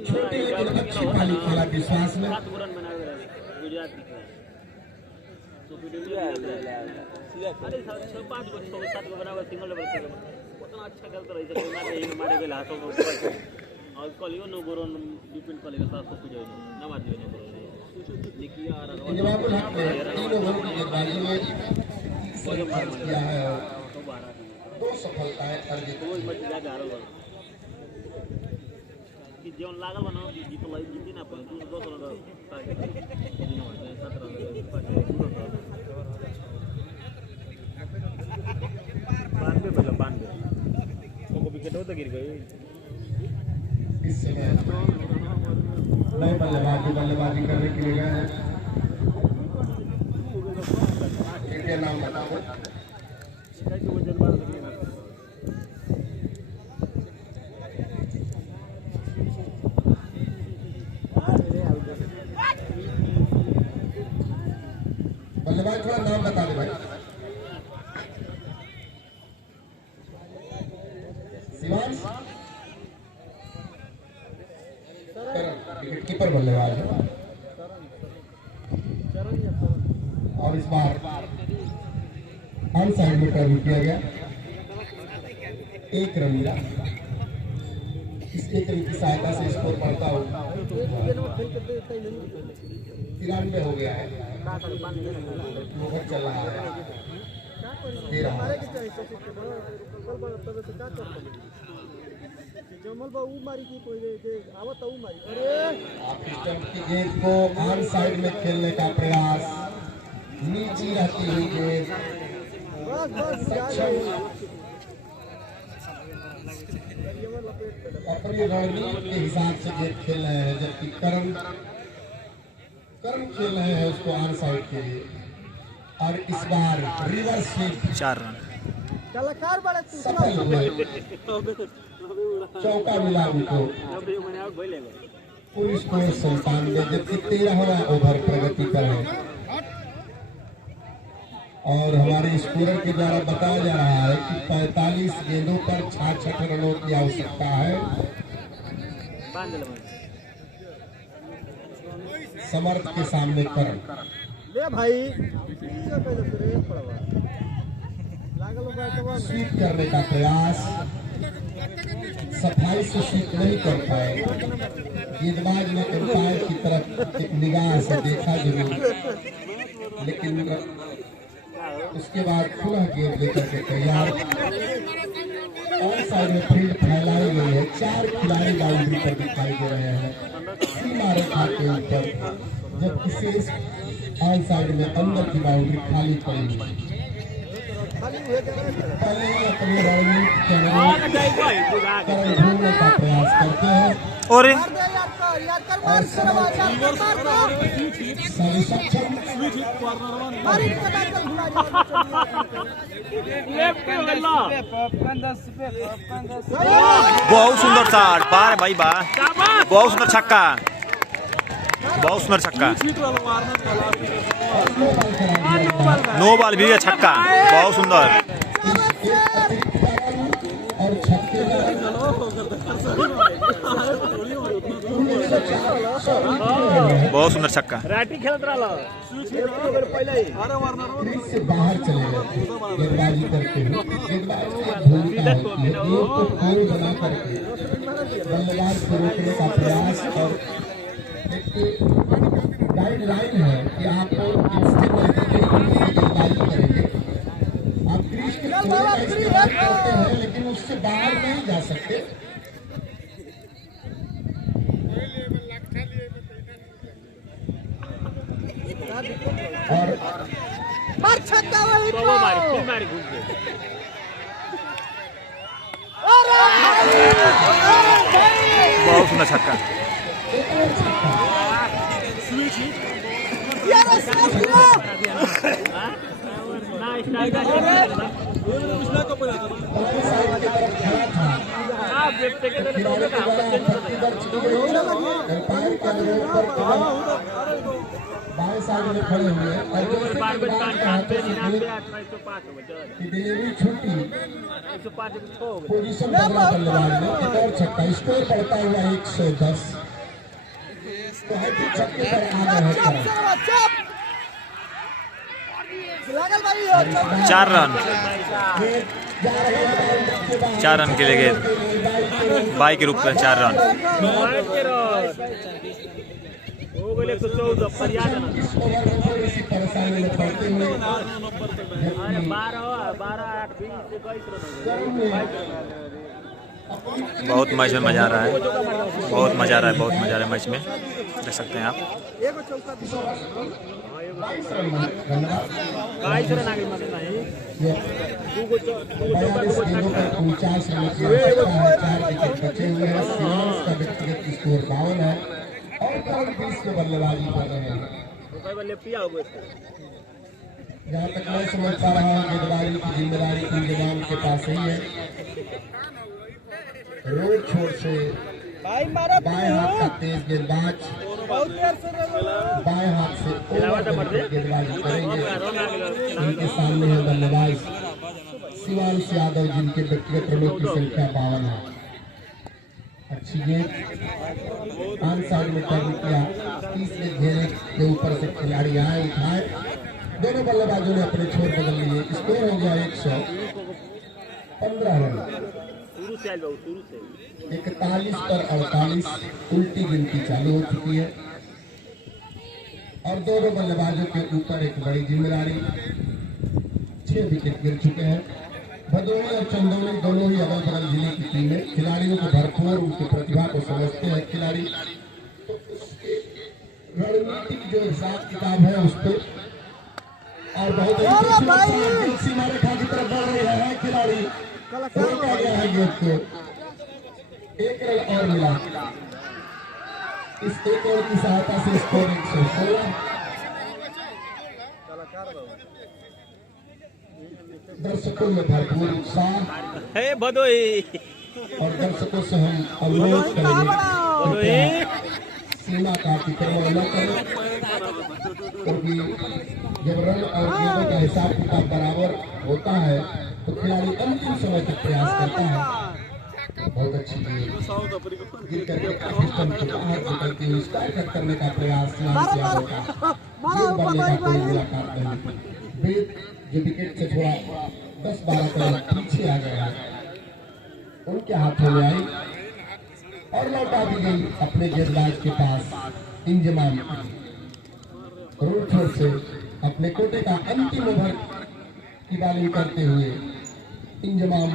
छोटी लेकिन अच्छी पाली खेला विश्वास में। अच्छा खेलता रही मारे गए हाथों में ऊपर और कलियो नो गोरो डिपेंड करेगा साथ सब कुछ ना मार दियो नो देखिए आ रहा है जवाब तीनों ओवर की गेंदबाजी में किया है और 2 सफलताएं अर्जित रोज मत जाके आ रहा कि जीवन लागल बना जीत लाई जीती ना पर 2 रन तो गिर गई। इस समय नए बल्लेबाजी करने के लिए गए हैं। इनके नाम बताओ। बल्लेबाज थोड़ा नाम बता दे भाई। शिवांश विकेटकीपर बल्लेबाज है और इस बार ऑन साइड में टर्न किया गया। 1 रन मिला। इस 1 रन की सहायता से स्कोर बढ़ता हो 93 हो गया है। ओवर चल रहा है 13। की गेंद को ऑन साइड में खेलने का प्रयास, नीची रहती हुई गेंद अपनी रणनीति के हिसाब से गेंद खेल रहे हैं, जबकि करण खेल रहे हैं उसको ऑन साइड के लिए। और इस बार रिवर्स स्वीप 4 रन सफल हुए, चौका मिला उनको। पुलिस को 97, जबकि 13वां ओवर प्रगति पर है और हमारे स्कोरर के द्वारा बताया जा रहा है कि 45 गेंदों पर 66 रनों की आवश्यकता है। समर्थ के सामने करण ले भाई स्वीप करने का प्रयास, सफाई से स्वीप नहीं कर पाए। गेंदबाज ने अंपायर की तरफ एक निगाह से देखा जरूर, लेकिन उसके बाद पुनः गेंद लेकर के तैयार। और साइड में फील्ड फैलाई गई है, 4 खिलाड़ी बाउंड्री पर दिखाई दे रहे हैं। सीमा रेखा के ऊपर जब विशेष ऑन साइड में अंदर की बाउंड्री खाली पड़ी है। पहले ही अपनी रणनीति के अनुरूप करण ढूंढने का प्रयास करते हैं और सभी सक्षम। बहुत सुंदर शॉट, बार भाई बा, बहुत सुंदर छक्का, बहुत सुंदर छक्का, नो बॉल भी है छक्का, बहुत सुंदर, और छक्के बहुत सुंदर छक्का। राठी खेलत रहा पहले क्रीज से बाहर चले गए गेंदबाजी करते हुए। गेंदबाज की एक भूमिका होती है, एक को गोल बना करके बल्लेबाज को रोकने का प्रयास, और एक गाइडलाइन है कि आप इससे गेंदबाजी करेंगे। आप क्रीज के छोड़ने का इस्तेमाल करते हैं, लेकिन उससे बाहर नहीं जा सकते। और छक्का मारी घूम के बहुत सुंदर छक्का, बाएं साइड में खड़े हुए हैं और डिलीवरी छुट्टी पोजीशन बदला बल्लेबाज ने। एक और छक्का, स्कोर बढ़ता हुआ 110। तो हैट्रिक छक्के पर आ गए हैं करण। 4 रन, 4 रन के लिए गेंद बाई के रूप में 4 रन। इस ओवर में थोड़ी सी परेशानी में पड़ते हुए बहुत मैच में मजा आ रहा है, बहुत मजा आ रहा है, बहुत मजा आ रहा है मैच में, देख सकते हैं आप। 22 गेंदों पर 49 रन की आवश्यकता है। 4 विकेट बचे हुए हैं। सिवान्स का व्यक्तिगत स्कोर 52 है और करण 20 में बल्लेबाजी कर रहे हैं। जहाँ तक मैं समझ पा रहा हूँ, गेंदबाजी की जिम्मेदारी इंतजाम के पास ही है। रोड छोर से बाएं हाथ का तेज गेंदबाज बाएं हाथ से गेंदबाजी करेंगे। इनके सामने है बल्लेबाज शिवांश यादव, जिनके व्यक्तिगत रनों की संख्या 52 है। अच्छी गेंद ऑन साइड में टर्न किया, तीसरे घेरे के ऊपर से खिलाड़ी आए, उठाए। दोनों बल्लेबाजों ने अपने छोर बदल लिए। स्कोर हो गया 115 रन। 41 पर 48 उल्टी गिनती चालू हो चुकी है और दोनों बल्लेबाजों के ऊपर एक बड़ी जिम्मेदारी। 6 विकेट गिर चुके हैं। भदोही और चंदौली दोनों ही अगल बगल जिले की टीमें खिलाड़ियों को भरपूर उनकी प्रतिभा को समझते हैं खिलाड़ी, तो उसके रणनीतिक जो हिसाब किताब है उस पर और बहुत सीमा रेखा की तरफ बढ़ रहे हैं खिलाड़ी। रोका गया है गेंद को, 1 रन और मिला। इस 1 रन की सहायता से स्कोर 116। दर्शकों में भरपूर उत्साह है भदोही और दर्शकों से हम अनुरोध करेंगे सीमा का अतिक्रमण न करें। क्योंकि जब रन और गेंदों का हिसाब किताब बराबर होता है तो खिलाड़ी अंतिम समय तक प्रयास करता है। बहुत अच्छी गेंद गिर करके पाकिस्तान के बाहर निकलती हुई स्ट्राइक करने का प्रयास शिवांश यादव का। गेंद बनने का कोई मुलाकात नहीं। वेद जो विकेट से थोड़ा 10-12 कदम पीछे आ गया उनके हाथों में आई और लौटा दी गई अपने गेंदबाज के पास। इंजमाम रोड छोर से अपने कोटे का अंतिम ओवर की बॉलिंग करते हुए इंजमाम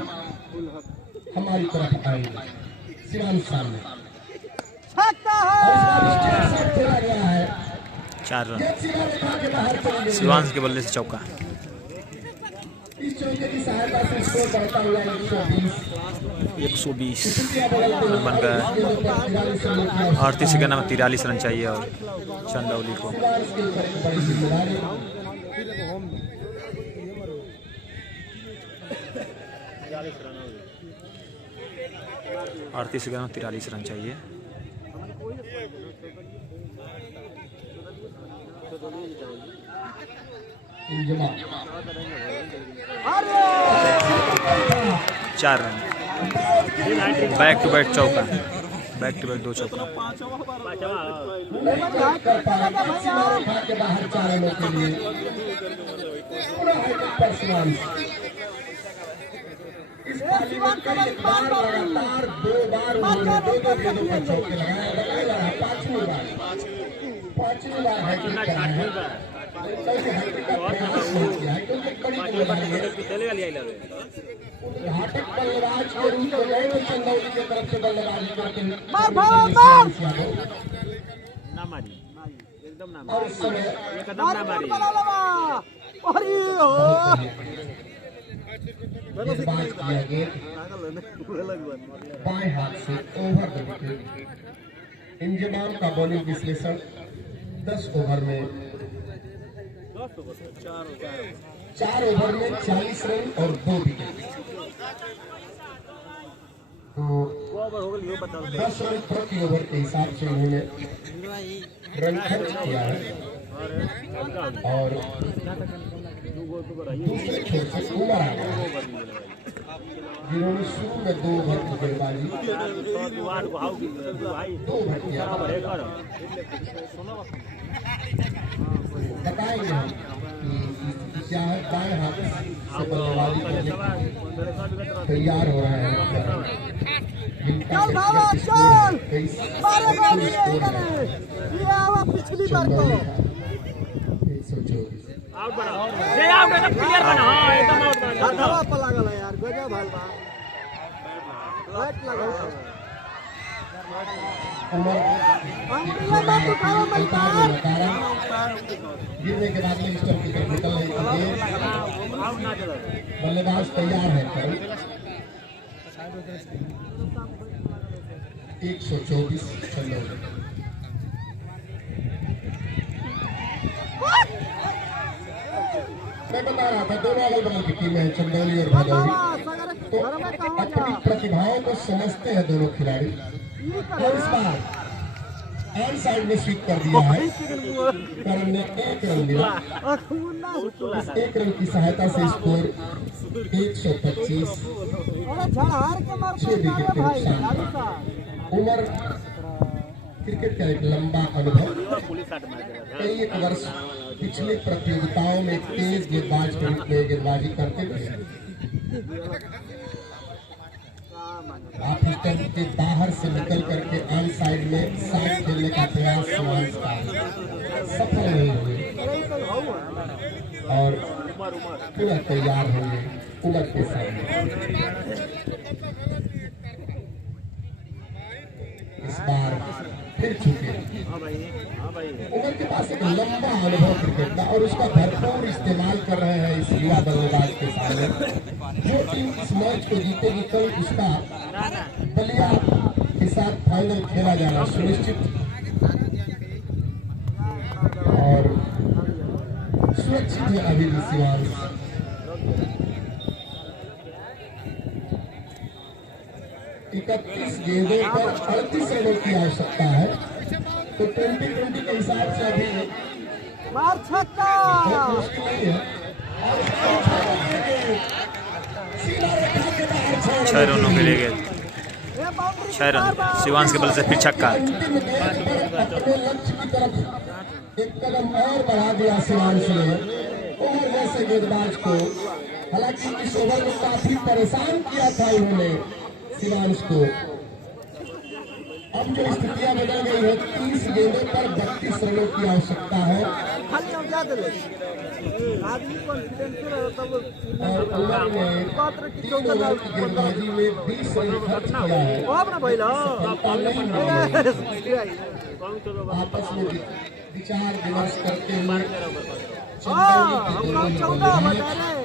हमारी तरफ आए। शिवांश सामने चला गया है 4 रन शिवांश के बल्ले से चौका। इस चौके की सहायता से स्कोर बढ़ता हुआ 120 रन बन गया। आरती से कहना 43 रन चाहिए और चंदौली को। आरती से कहना 43 रन चाहिए। चार रन बैक टू बैक चौका। बैक टू बैक 2 चौका। इस पाली में कई बार लगातार 2 बार उन्होंने 2 गेंदों पर चौके लगाए। पांचवी बार हैट्रिक करा है। घातक बल्लेबाज के रूप में गए चंदौली की तरफ से बल्लेबाजी करते हैं और इस समय गेंदबाज किया गेंद बाएं हाथ से ओवर द विकेट। इंजमाम का बॉलिंग विश्लेषण 10 ओवर में 4 ओवर में 40 रन और 2 विकेट। तो 10 रन प्रति ओवर के हिसाब से उन्होंने रन खर्च किया है। और दूसरे छोर से उमर आ गया जिन्होंने शुरू में 2 ओवर की गेंदबाजी 2 ओवर किया। बताएंगे हम कि क्या है। बाएं हाथ से बल्लेबाजी करने तैयार हो रहे हैं। पिछली बार तो 124 यार गजब हलवा गिरने के बाद में स्टंप की तरफ निकल रही है। बल्लेबाज तैयार है। 124 चंदौली। मैं बता रहा था दोनों अगल बगल की टीमें हैं चंदौली और भदौली। तो अपनी प्रतिभाओं को समझते हैं दोनों खिलाड़ी। और इस बार ऑन साइड में स्वीप कर दिया है। करण ने 1 रन दिया। इस 1 रन की सहायता से स्कोर 125 6 विकेट के नुकसान। उमर क्रिकेट का एक लंबा अनुभव। कई एक वर्ष पिछले प्रतियोगिताओं में तेज गेंदबाज के रूप में गेंदबाजी करते थे। आप स्टंप के बाहर से निकल करके ऑन साइड में साइड खेलने का प्रयास शिवांश का सफल नहीं हुए और पूरा तैयार होंगे उमर के सामने। इस बार फिर चुके। उमर के पास एक लंबा अनुभव क्रिकेट का और उसका भरपूर इस्तेमाल कर रहे हैं इस युवा बल्लेबाज के सामने। जो टीम इस मैच को जीतेगी कल उसका बलिया के साथ फाइनल खेला जाना सुनिश्चित और सुरक्षित है अभी भी शिवांश। इकतीस गेंदों पर 38 रनों की आवश्यकता है। तो 20-20 के हिसाब से अभी मार छक्का। बहुत मुश्किल नहीं है। 6 रनों के लिए गए, ये बाउंड्री 6 रन शिवांश के बल से फिर छक्का। अंतिम गेंद पर अपने लक्ष्य की तरफ एक कदम और बढ़ा दिया शिवांश ने। ओवर जैसे गेंदबाज को, हालांकि इस ओवर में काफी परेशान किया था इन्होंने शिवांश को। अब जो स्थितियां बदल गई है, 30 गेंदों पर 32 रनों की आवश्यकता है खाली हम जा दे आदमी कॉन्फिडेंस रहे तब और ओवर में 3 ओवर की गेंदबाजी में 20 रन खर्च किया है। अब ना भइल सफलता नहीं मिली। कौन तो आपस में विचार विमर्श करते हुए हम चंदौली के 14 दोनों बता बल्ले रहे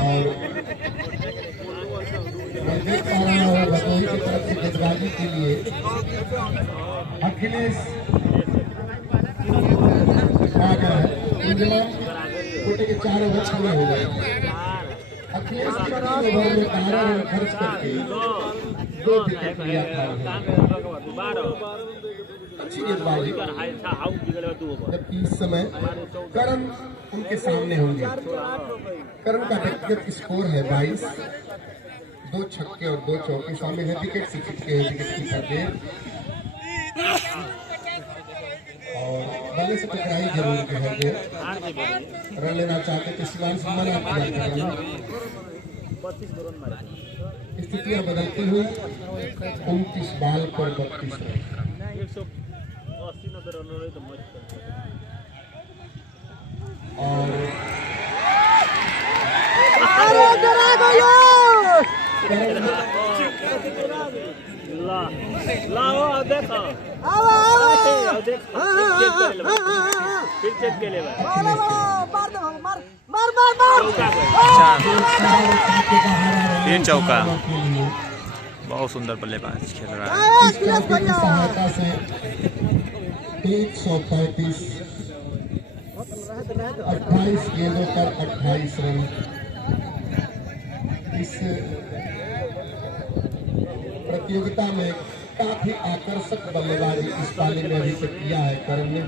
और मैं देख पा रहा हूँ भदोही की तरफ से गेंदबाजी के लिए अखिलेश कोटे के 4 ओवर पूरे हो गए। अखिलेश के 3 ओवर में 12 रन खर्च करके 2 विकेट लिया था। अच्छी गेंदबाजी, जबकि इस समय करण उनके सामने होंगे। करण का व्यक्तिगत स्कोर है 22, 2 छक्के और 2 चौके शामिल है। विकेट से छक्के है विकेट कीपर देव और बल्ले से टकराई जरूर है देव। रन लेना चाहते थे शिवांश, मना किया। स्थितियां बदलती हुई 29 बाल पर 32 रन। 180-90 रन रहे तो मस्त और अरे डरा गयो ला लाओ देखो आवा आओ देखो फिर चेक के ले भाई मार दो मार मार मार मार फिर चौका। बहुत सुंदर बल्लेबाज खेल रहा है। इस चौके की सहायता से 135 28 गेंदों पर 28 रन। इस प्रतियोगिता में काफी आकर्षक बल्लेबाजी इस पाली में अभी तक किया है करण ने।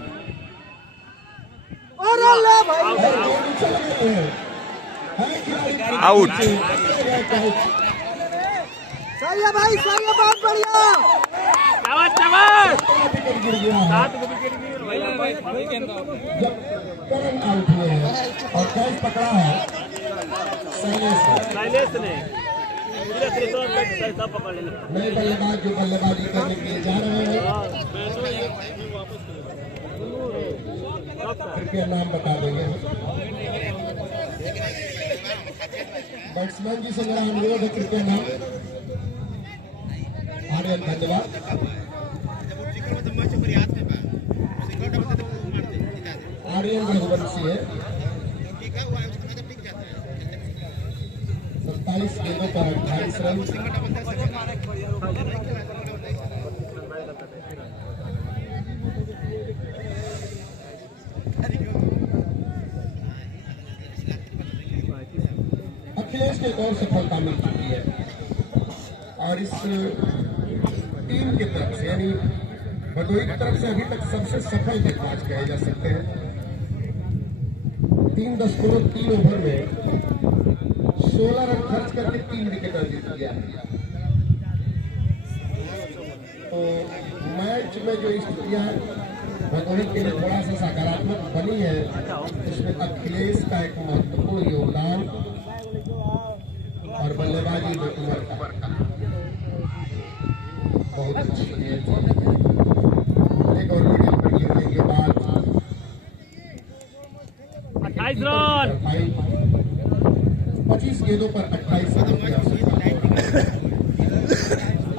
अरे ले भाई और गेंद चल गए हैं। आउट। सही है भाई, सही है, बहुत बढ़िया। विकेट गिर गया है। 7 विकेट गिर जब करण आउट हुए हैं और कैच पकड़ा है साइलेंस ने पूरा त्रिकोण सब पकड़ लेना। नए बल्लेबाज जो बल्लेबाजी करने के लिए जा रहे हैं, कृपया नाम बता देंगे। बैट्समैन जी से मेरा अनुरोध है, कृपया नाम। आर्यन, धन्यवाद। आर्यन रघुवंशी है। 27 गेंदों पर 28 रन। अखिलेश को एक और सफलता मिल चुकी है और इस टीम की तरफ से, यानी भदोही की तरफ से अभी तक सबसे सफल गेंदबाज कहे जा सकते हैं। 3.3 ओवर में 16 रन खर्च करके 3 विकेट जीत गया। तो मैच में जो स्थितियां भदोही के लिए थोड़ा सा सकारात्मक बनी है, उसमें अखिलेश का एक महत्वपूर्ण योगदान और बल्लेबाजी में उमर का बहुत अच्छी है। एक और विकेट पर गिरने के बाद 28 रन 25 गेंदों पर 28 रन की आवश्यकता।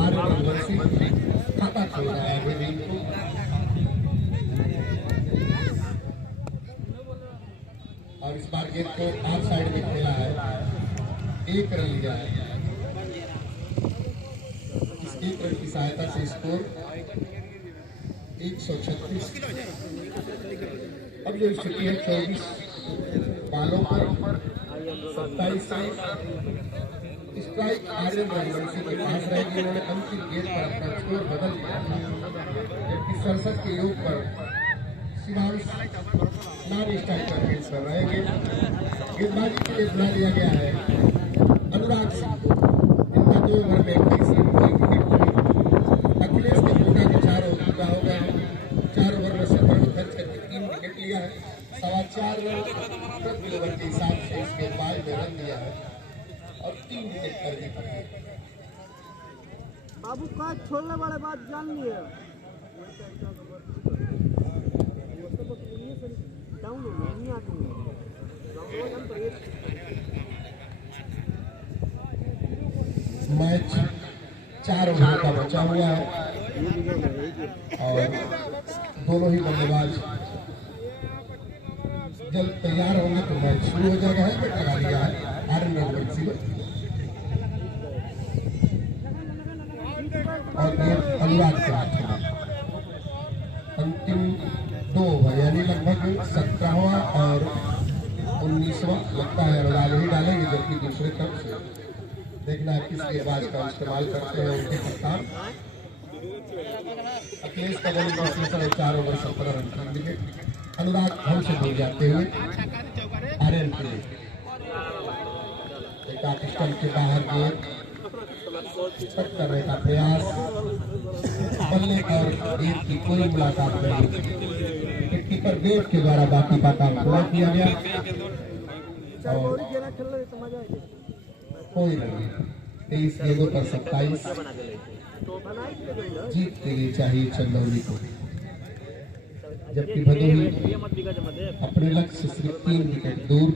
आर्यन रघुवंशी खाता खोल रहा है अभी भी। और इस बार गेंद को ऑफ साइड में खेला है, 1 रन लिया है। इस 1 रन की सहायता से स्कोर 136। अब जो स्थिति है 24 बालों पर 27 स्ट्राइक आर्यन रघुवंशी के पास रहेगी। उन्होंने अंतिम गेंद पर अपना स्कोर बदल दिया, जबकि 67 के योग पर शिवांश नॉन स्ट्राइक पर खेल कर रहे हैं। गेंदबाजी के लिए बुला लिया गया है अनुराग सिंह को। इनका 2 ओवर में 21 रन कोई विकेट नहीं। अखिलेश के कोटा के 4 ओवर पूरा हो गए हैं। 4 ओवर में 17 रन खर्च करके 3 विकेट लिया है। 4.25 रन प्रति ओवर के हिसाब से इसके बाद में रन दिया है और 3 विकेट कर दी है। बाबू का छोड़ने वाले बात जान लिए डाउन हो गया नहीं आती मैच 4 ओवर का बचा हुआ है और दोनों ही बल्लेबाज जब तैयार होंगे तो मैच शुरू हो जाएगा। हेलमेट लगा लिया है आर्यन रघुवंशी ने और ये अनुराग के हाथ में अंतिम 2 ओवर यानी लगभग 17वां और 19वां लगता है अनुराग ही डालेंगे, जबकि दूसरे तरफ से देखना है किस गेंदबाज का इस्तेमाल करते हैं उनके कप्तान। अखिलेश का बॉलिंग विश्लेषण 4 ओवर 17 रन 3 विकेट। अनुराग हमसे दूर जाते हुए आर्यन के लिए एक स्टंप के बाहर गेंद करने का प्रयास, बल्ले और गेंद की कोई मुलाकात नहीं। कीपर देव के द्वारा बाकी का काम पूरा किया गया और कोई नहीं। 23 गेंदों पर 27 जीत के लिए चाहिए चंदौली को, जबकि भदोही अपने लक्ष्य से सिर्फ 3 विकेट दूर।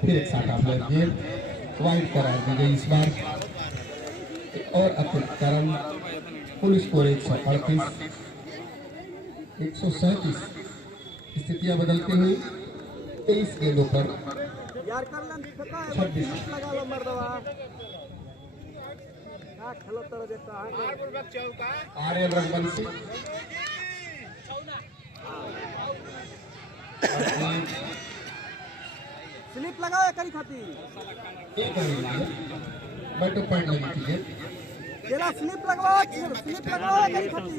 फिर एक साथ आपने गेंद वाइड करार दी गई इस बार और अतिरिक्त रन। कुल स्कोर 138 137। स्थितियां बदलती हुई 23 गेंदों पर 26 लगा लो मर्दवा खेलो तर देता है आर्यन रघुवंशी स्लिप लगाओ करी खाती बैटो पॉइंट लगी थी तेरा स्लिप लगवाओ करी खाती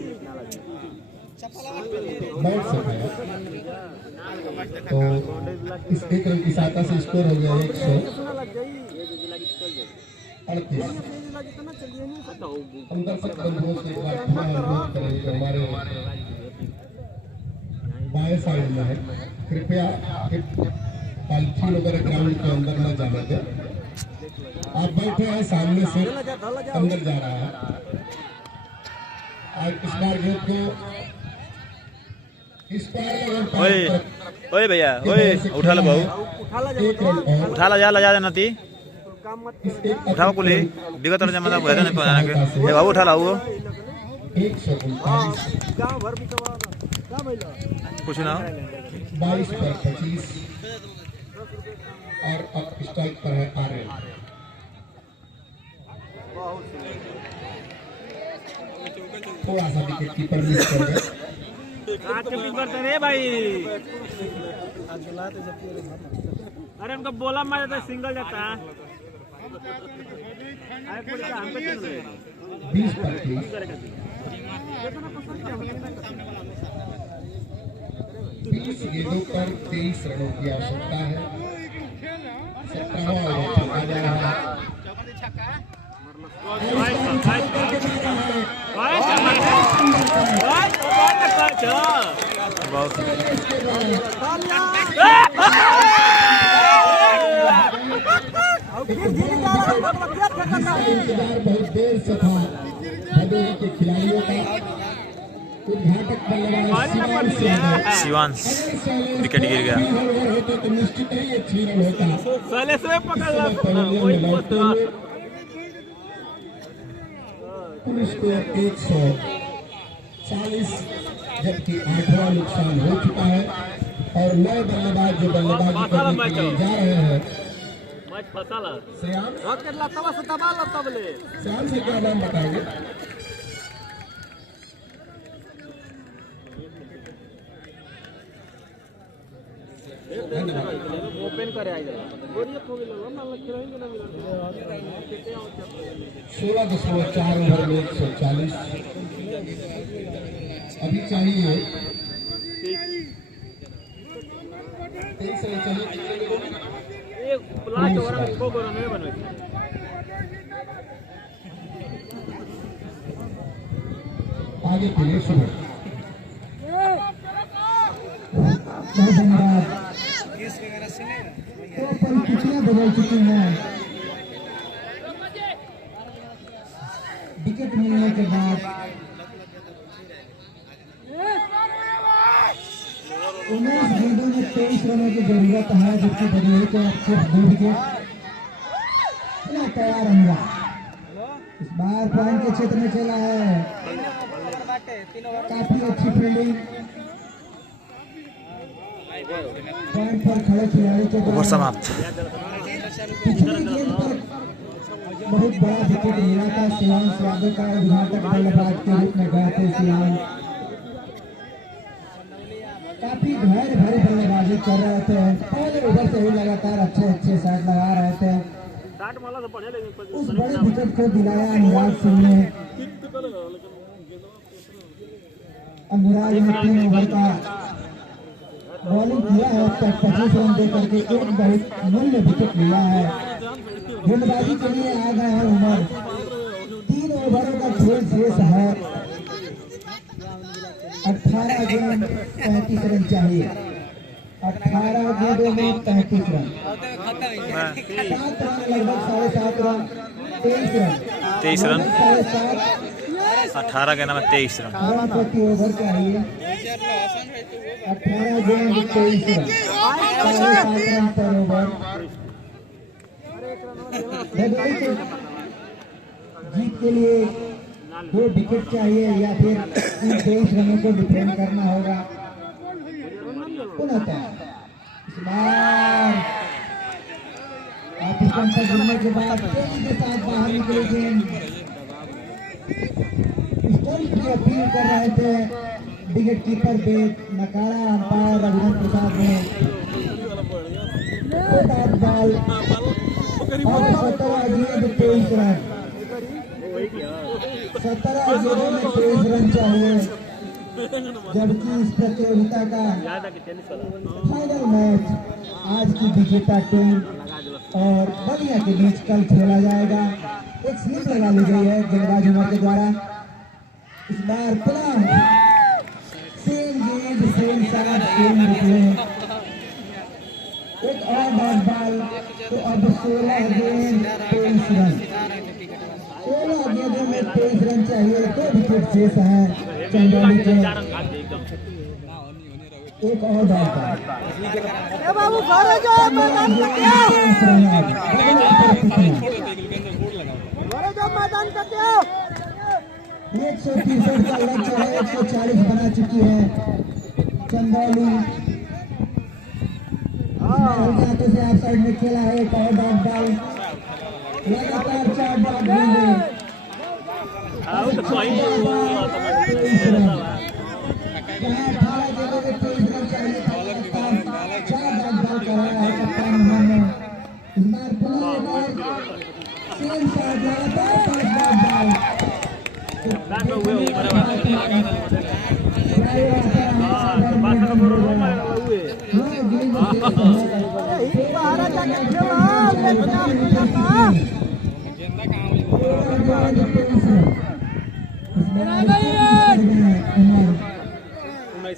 बैट से खाया तो इस एक रन की सहायता से स्कोर हो गया 138। हम दर्शक बंधुओं से एक बार पुनः अनुरोध करेंगे हमारे बाएं साइड में है, कृपया पॉलिथीन वगैरह ग्राउंड के अंदर न जाने दें। आप बैठे हैं सामने से अंदर जा रहा है और इस बार गेंद को ओए भैया ओए उठा लो बहू, उठा ला जा देना ती उठाओ कुली विगत और जमा बहते नहीं पहुंचाने के ए बाबू उठा लाओ 139 कुछ ना 22 पर 25 और अब स्ट्राइक पर है आर्यन। थोड़ा सा विकेट कीपर मिस कर गए। रे भाई अरे उनका बोला मार जाता सिंगल जाता है 20 पर 30 20 गेंदों पर 23 रनों की आवश्यकता है। 17वां ओवर खेला जा रहा है। इंतजार बहुत देर से था भदोही के खिलाड़ियों का। उद्घाटक बल्लेबाज शिवांश विकेट गिर गया। होते तो निश्चित ही ये 3 रन होता। पहले से पकड़ ला कुल स्कोर 140, जबकि 8वां नुकसान हो चुका है और नए बल्लेबाज जो बल्लेबाजी करने के लिए जा रहे हैं श्याम से क्या नाम बताएंगे? ओपन करे 16.4 ओवर में 140। अभी चाहिए 23 रन चाहिए एक लास्ट ओवर में 2 रन नहीं बनवे आगे के लिए शुरू बहुत धन्यवाद। तो परिस्थितियां बदल चुकी हैं। विकेट मिलने के बाद उमेश गेंदों में 23 रनों की जरूरत है, जबकि बड़ी को सिर्फ 2 विकेट तैयार होगा। इस बार पॉइंट के क्षेत्र में चला है, काफी अच्छी फील्डिंग, पॉइंट पर खड़े खिलाड़ी के ओवर समाप्त। पिछली गेंद पर बहुत बड़ा विकेट मिला था शिवांश यादव का, उद्घाटक बल्लेबाज के रूप में गए थे शिवांश। काफी धैर्य भरी बल्लेबाजी कर रहे थे, पहले ओवर से ही लगातार अच्छे शॉट लगा रहे थे। स्टार्ट माला तो बढ़िया लेकिन उस बड़े विकेट को दिलाया अनुराग सिंह ने। अनुराग ने 3 ओवर का बॉलिंग किया है, 25 रन दे करके एक बहुत मूल्य विकेट लिया है। गेंदबाजी के लिए आ गए हैं उमर। 3 ओवरों का खेल शेष है, 18 गेंद 35 रन चाहिए। 18 गेंदों में 35 रन, 7 रन लगभग 7.5 रन, 23 रन 23 रन 7.5 18 के नाम 23 रन। रन प्रति ओवर चाहिए। 18 गेंद 23 रन, 7.5 रन पर ओवर। जीत के लिए 2 विकेट चाहिए या फिर इन 23 रनों को डिफेंड करना होगा। पुनः इस बार ऑफिस पर गिरने के बाद तेजी के साथ बाहर निकली गेंद। स्टंप की अपील कर रहे थे विकेट कीपर बेट, नकारा अंपायर रघुवंश प्रसाद ने। बॉल और 17 गेंद 23 रन, 17 गेंदों में 23 रन चाहिए, जबकि इस प्रतियोगिता का फाइनल मैच आज की विजेता टीम और बलिया के बीच कल खेला जाएगा। एक स्लिप लगा ली गई है गेंदबाज उमर के द्वारा। इस बार प्लान सेम गेंद सेम शॉट सेम निकले। एक और बॉल तो अब 16 गेंद 23 रन, 16 गेंदों में 23 रन चाहिए। 2 विकेट शेष है चंदौली के। एक और बॉल बाबू घरे जाओ, मैदान कर दियो, घरे जाओ, मैदान कर दियो। 163 का लक्ष्य है, 140 बना चुकी है चंदौली। हाथों से आप साइड में खेला है। एक और डॉट बॉल, लगातार 4 डॉट गेंदे। 18 गेंदों में 23 रन चाहिए। 4 डॉट बॉल कराया है कप्तान उमर ने। इस बार सेम शॉट, लगातार 5 डॉट बॉल।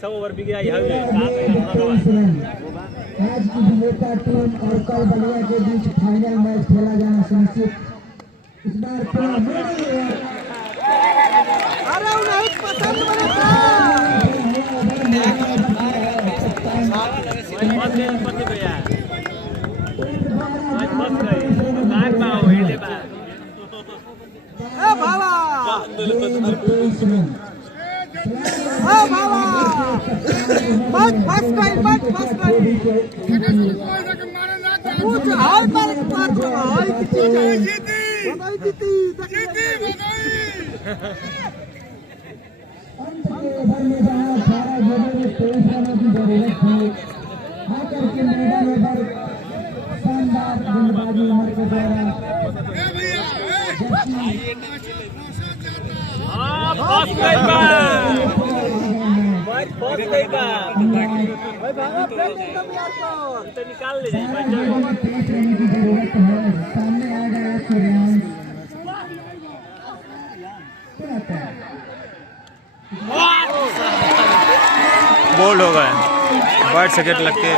ओवर भी गया आज की विजेता टीम और कल बलिया के बीच फाइनल मैच खेला जाना सुनिश्चित। इस बार अरे उन्हें पसंद बाबा मत फंस गई कुछ हर बार बात जीती अंत के ओवर में जहां 18 गेंदों में 23 रनों की जरूरत थी, आकर के मैदान में शानदार गेंदबाजी उमर के द्वारा, जबकि भाई भागा प्लेट एकदम यार पर तो निकाल ले जाइए भाई तेज रहने की जरूरत है। सामने आ गया सूर्यांश। बोल्ड हो गए, बैट से गेट लग के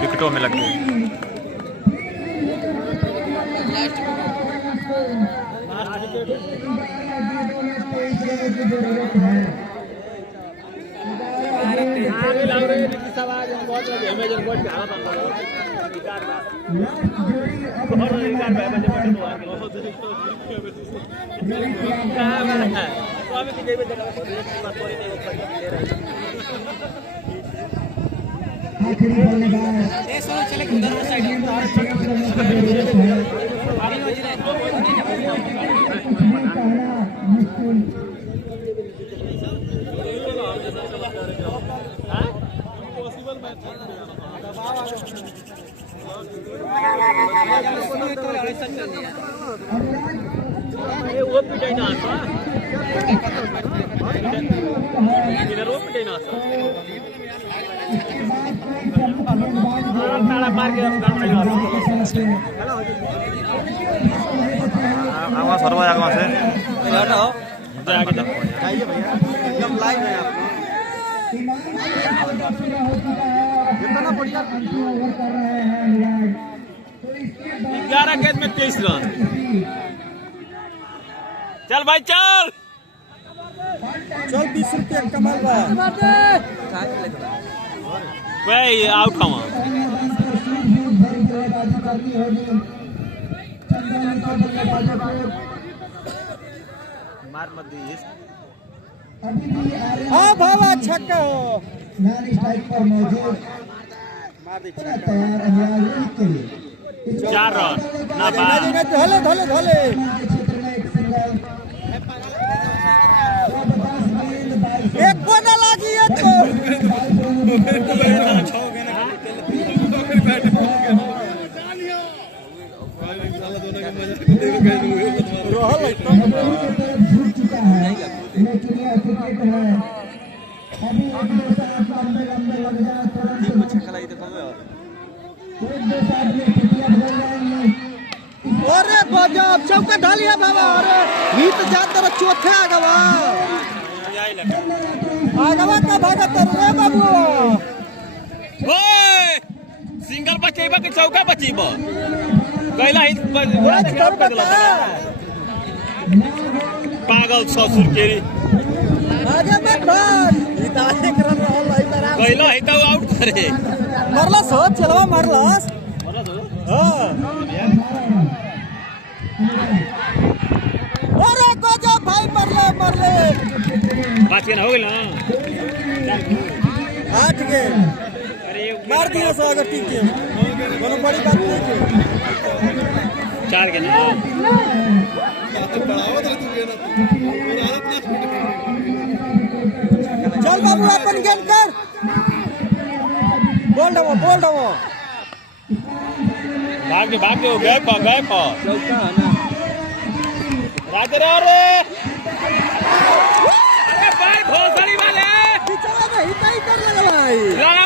विकेटों में लग गए। आखिरी बल्लेबाज वो पिटाई ना आता इधर वो पिटाई ना आता ताला मार के आगवा सरवा आगवा से हटाओ आगे जाइए भैया एकदम लाइव है आप कितना बढ़िया ओवर कर रहे हैं अनुराग। 11 गेंद में 23 रन। चल भाई चल चल 20 रुपया कमाल बा भाई आउट हुआ मार मत दी हाँ बाबा छक्का हो नॉन स्ट्राइक पर मौजूद मार दी तैयार अनुराग के लिए 4 रन ना धोले धोले धोले धोले क्षेत्र में एक सिंगल एक को ना लगी है तो झूठ चुका है लेकिन यह क्रिकेट है। अभी एक दो साथ लंबे लंबे लग जाए तुरंत एक दो साथ में छुट्टियां बदल जाएंगे। अरे गजब चौका ढालिया बाबा अरे हिट जात रे चौथे आ गवा का भागत रे बाबू ओए सिंगल बचेबा के चौका बचेबा कहला ही पागल ससुर केरी आगे मत भाग इता एक रन रहल इधर कहला ही तो आउट करे मरलस हो चलवा मरलस हां अरे गजब भाई मरले मरले 5 गेंद हो गेल ना 8 के अरे मार दिया सो अगर ठीक है कोनो बड़ी बात नहीं है 4 गेंद चल बाबू अपन गेंद कर बोल दो भाग दे गए पा चौका है ना राजे रे अरे भाई भोसड़ी वाले चला नहीं कर लगा भाई लाना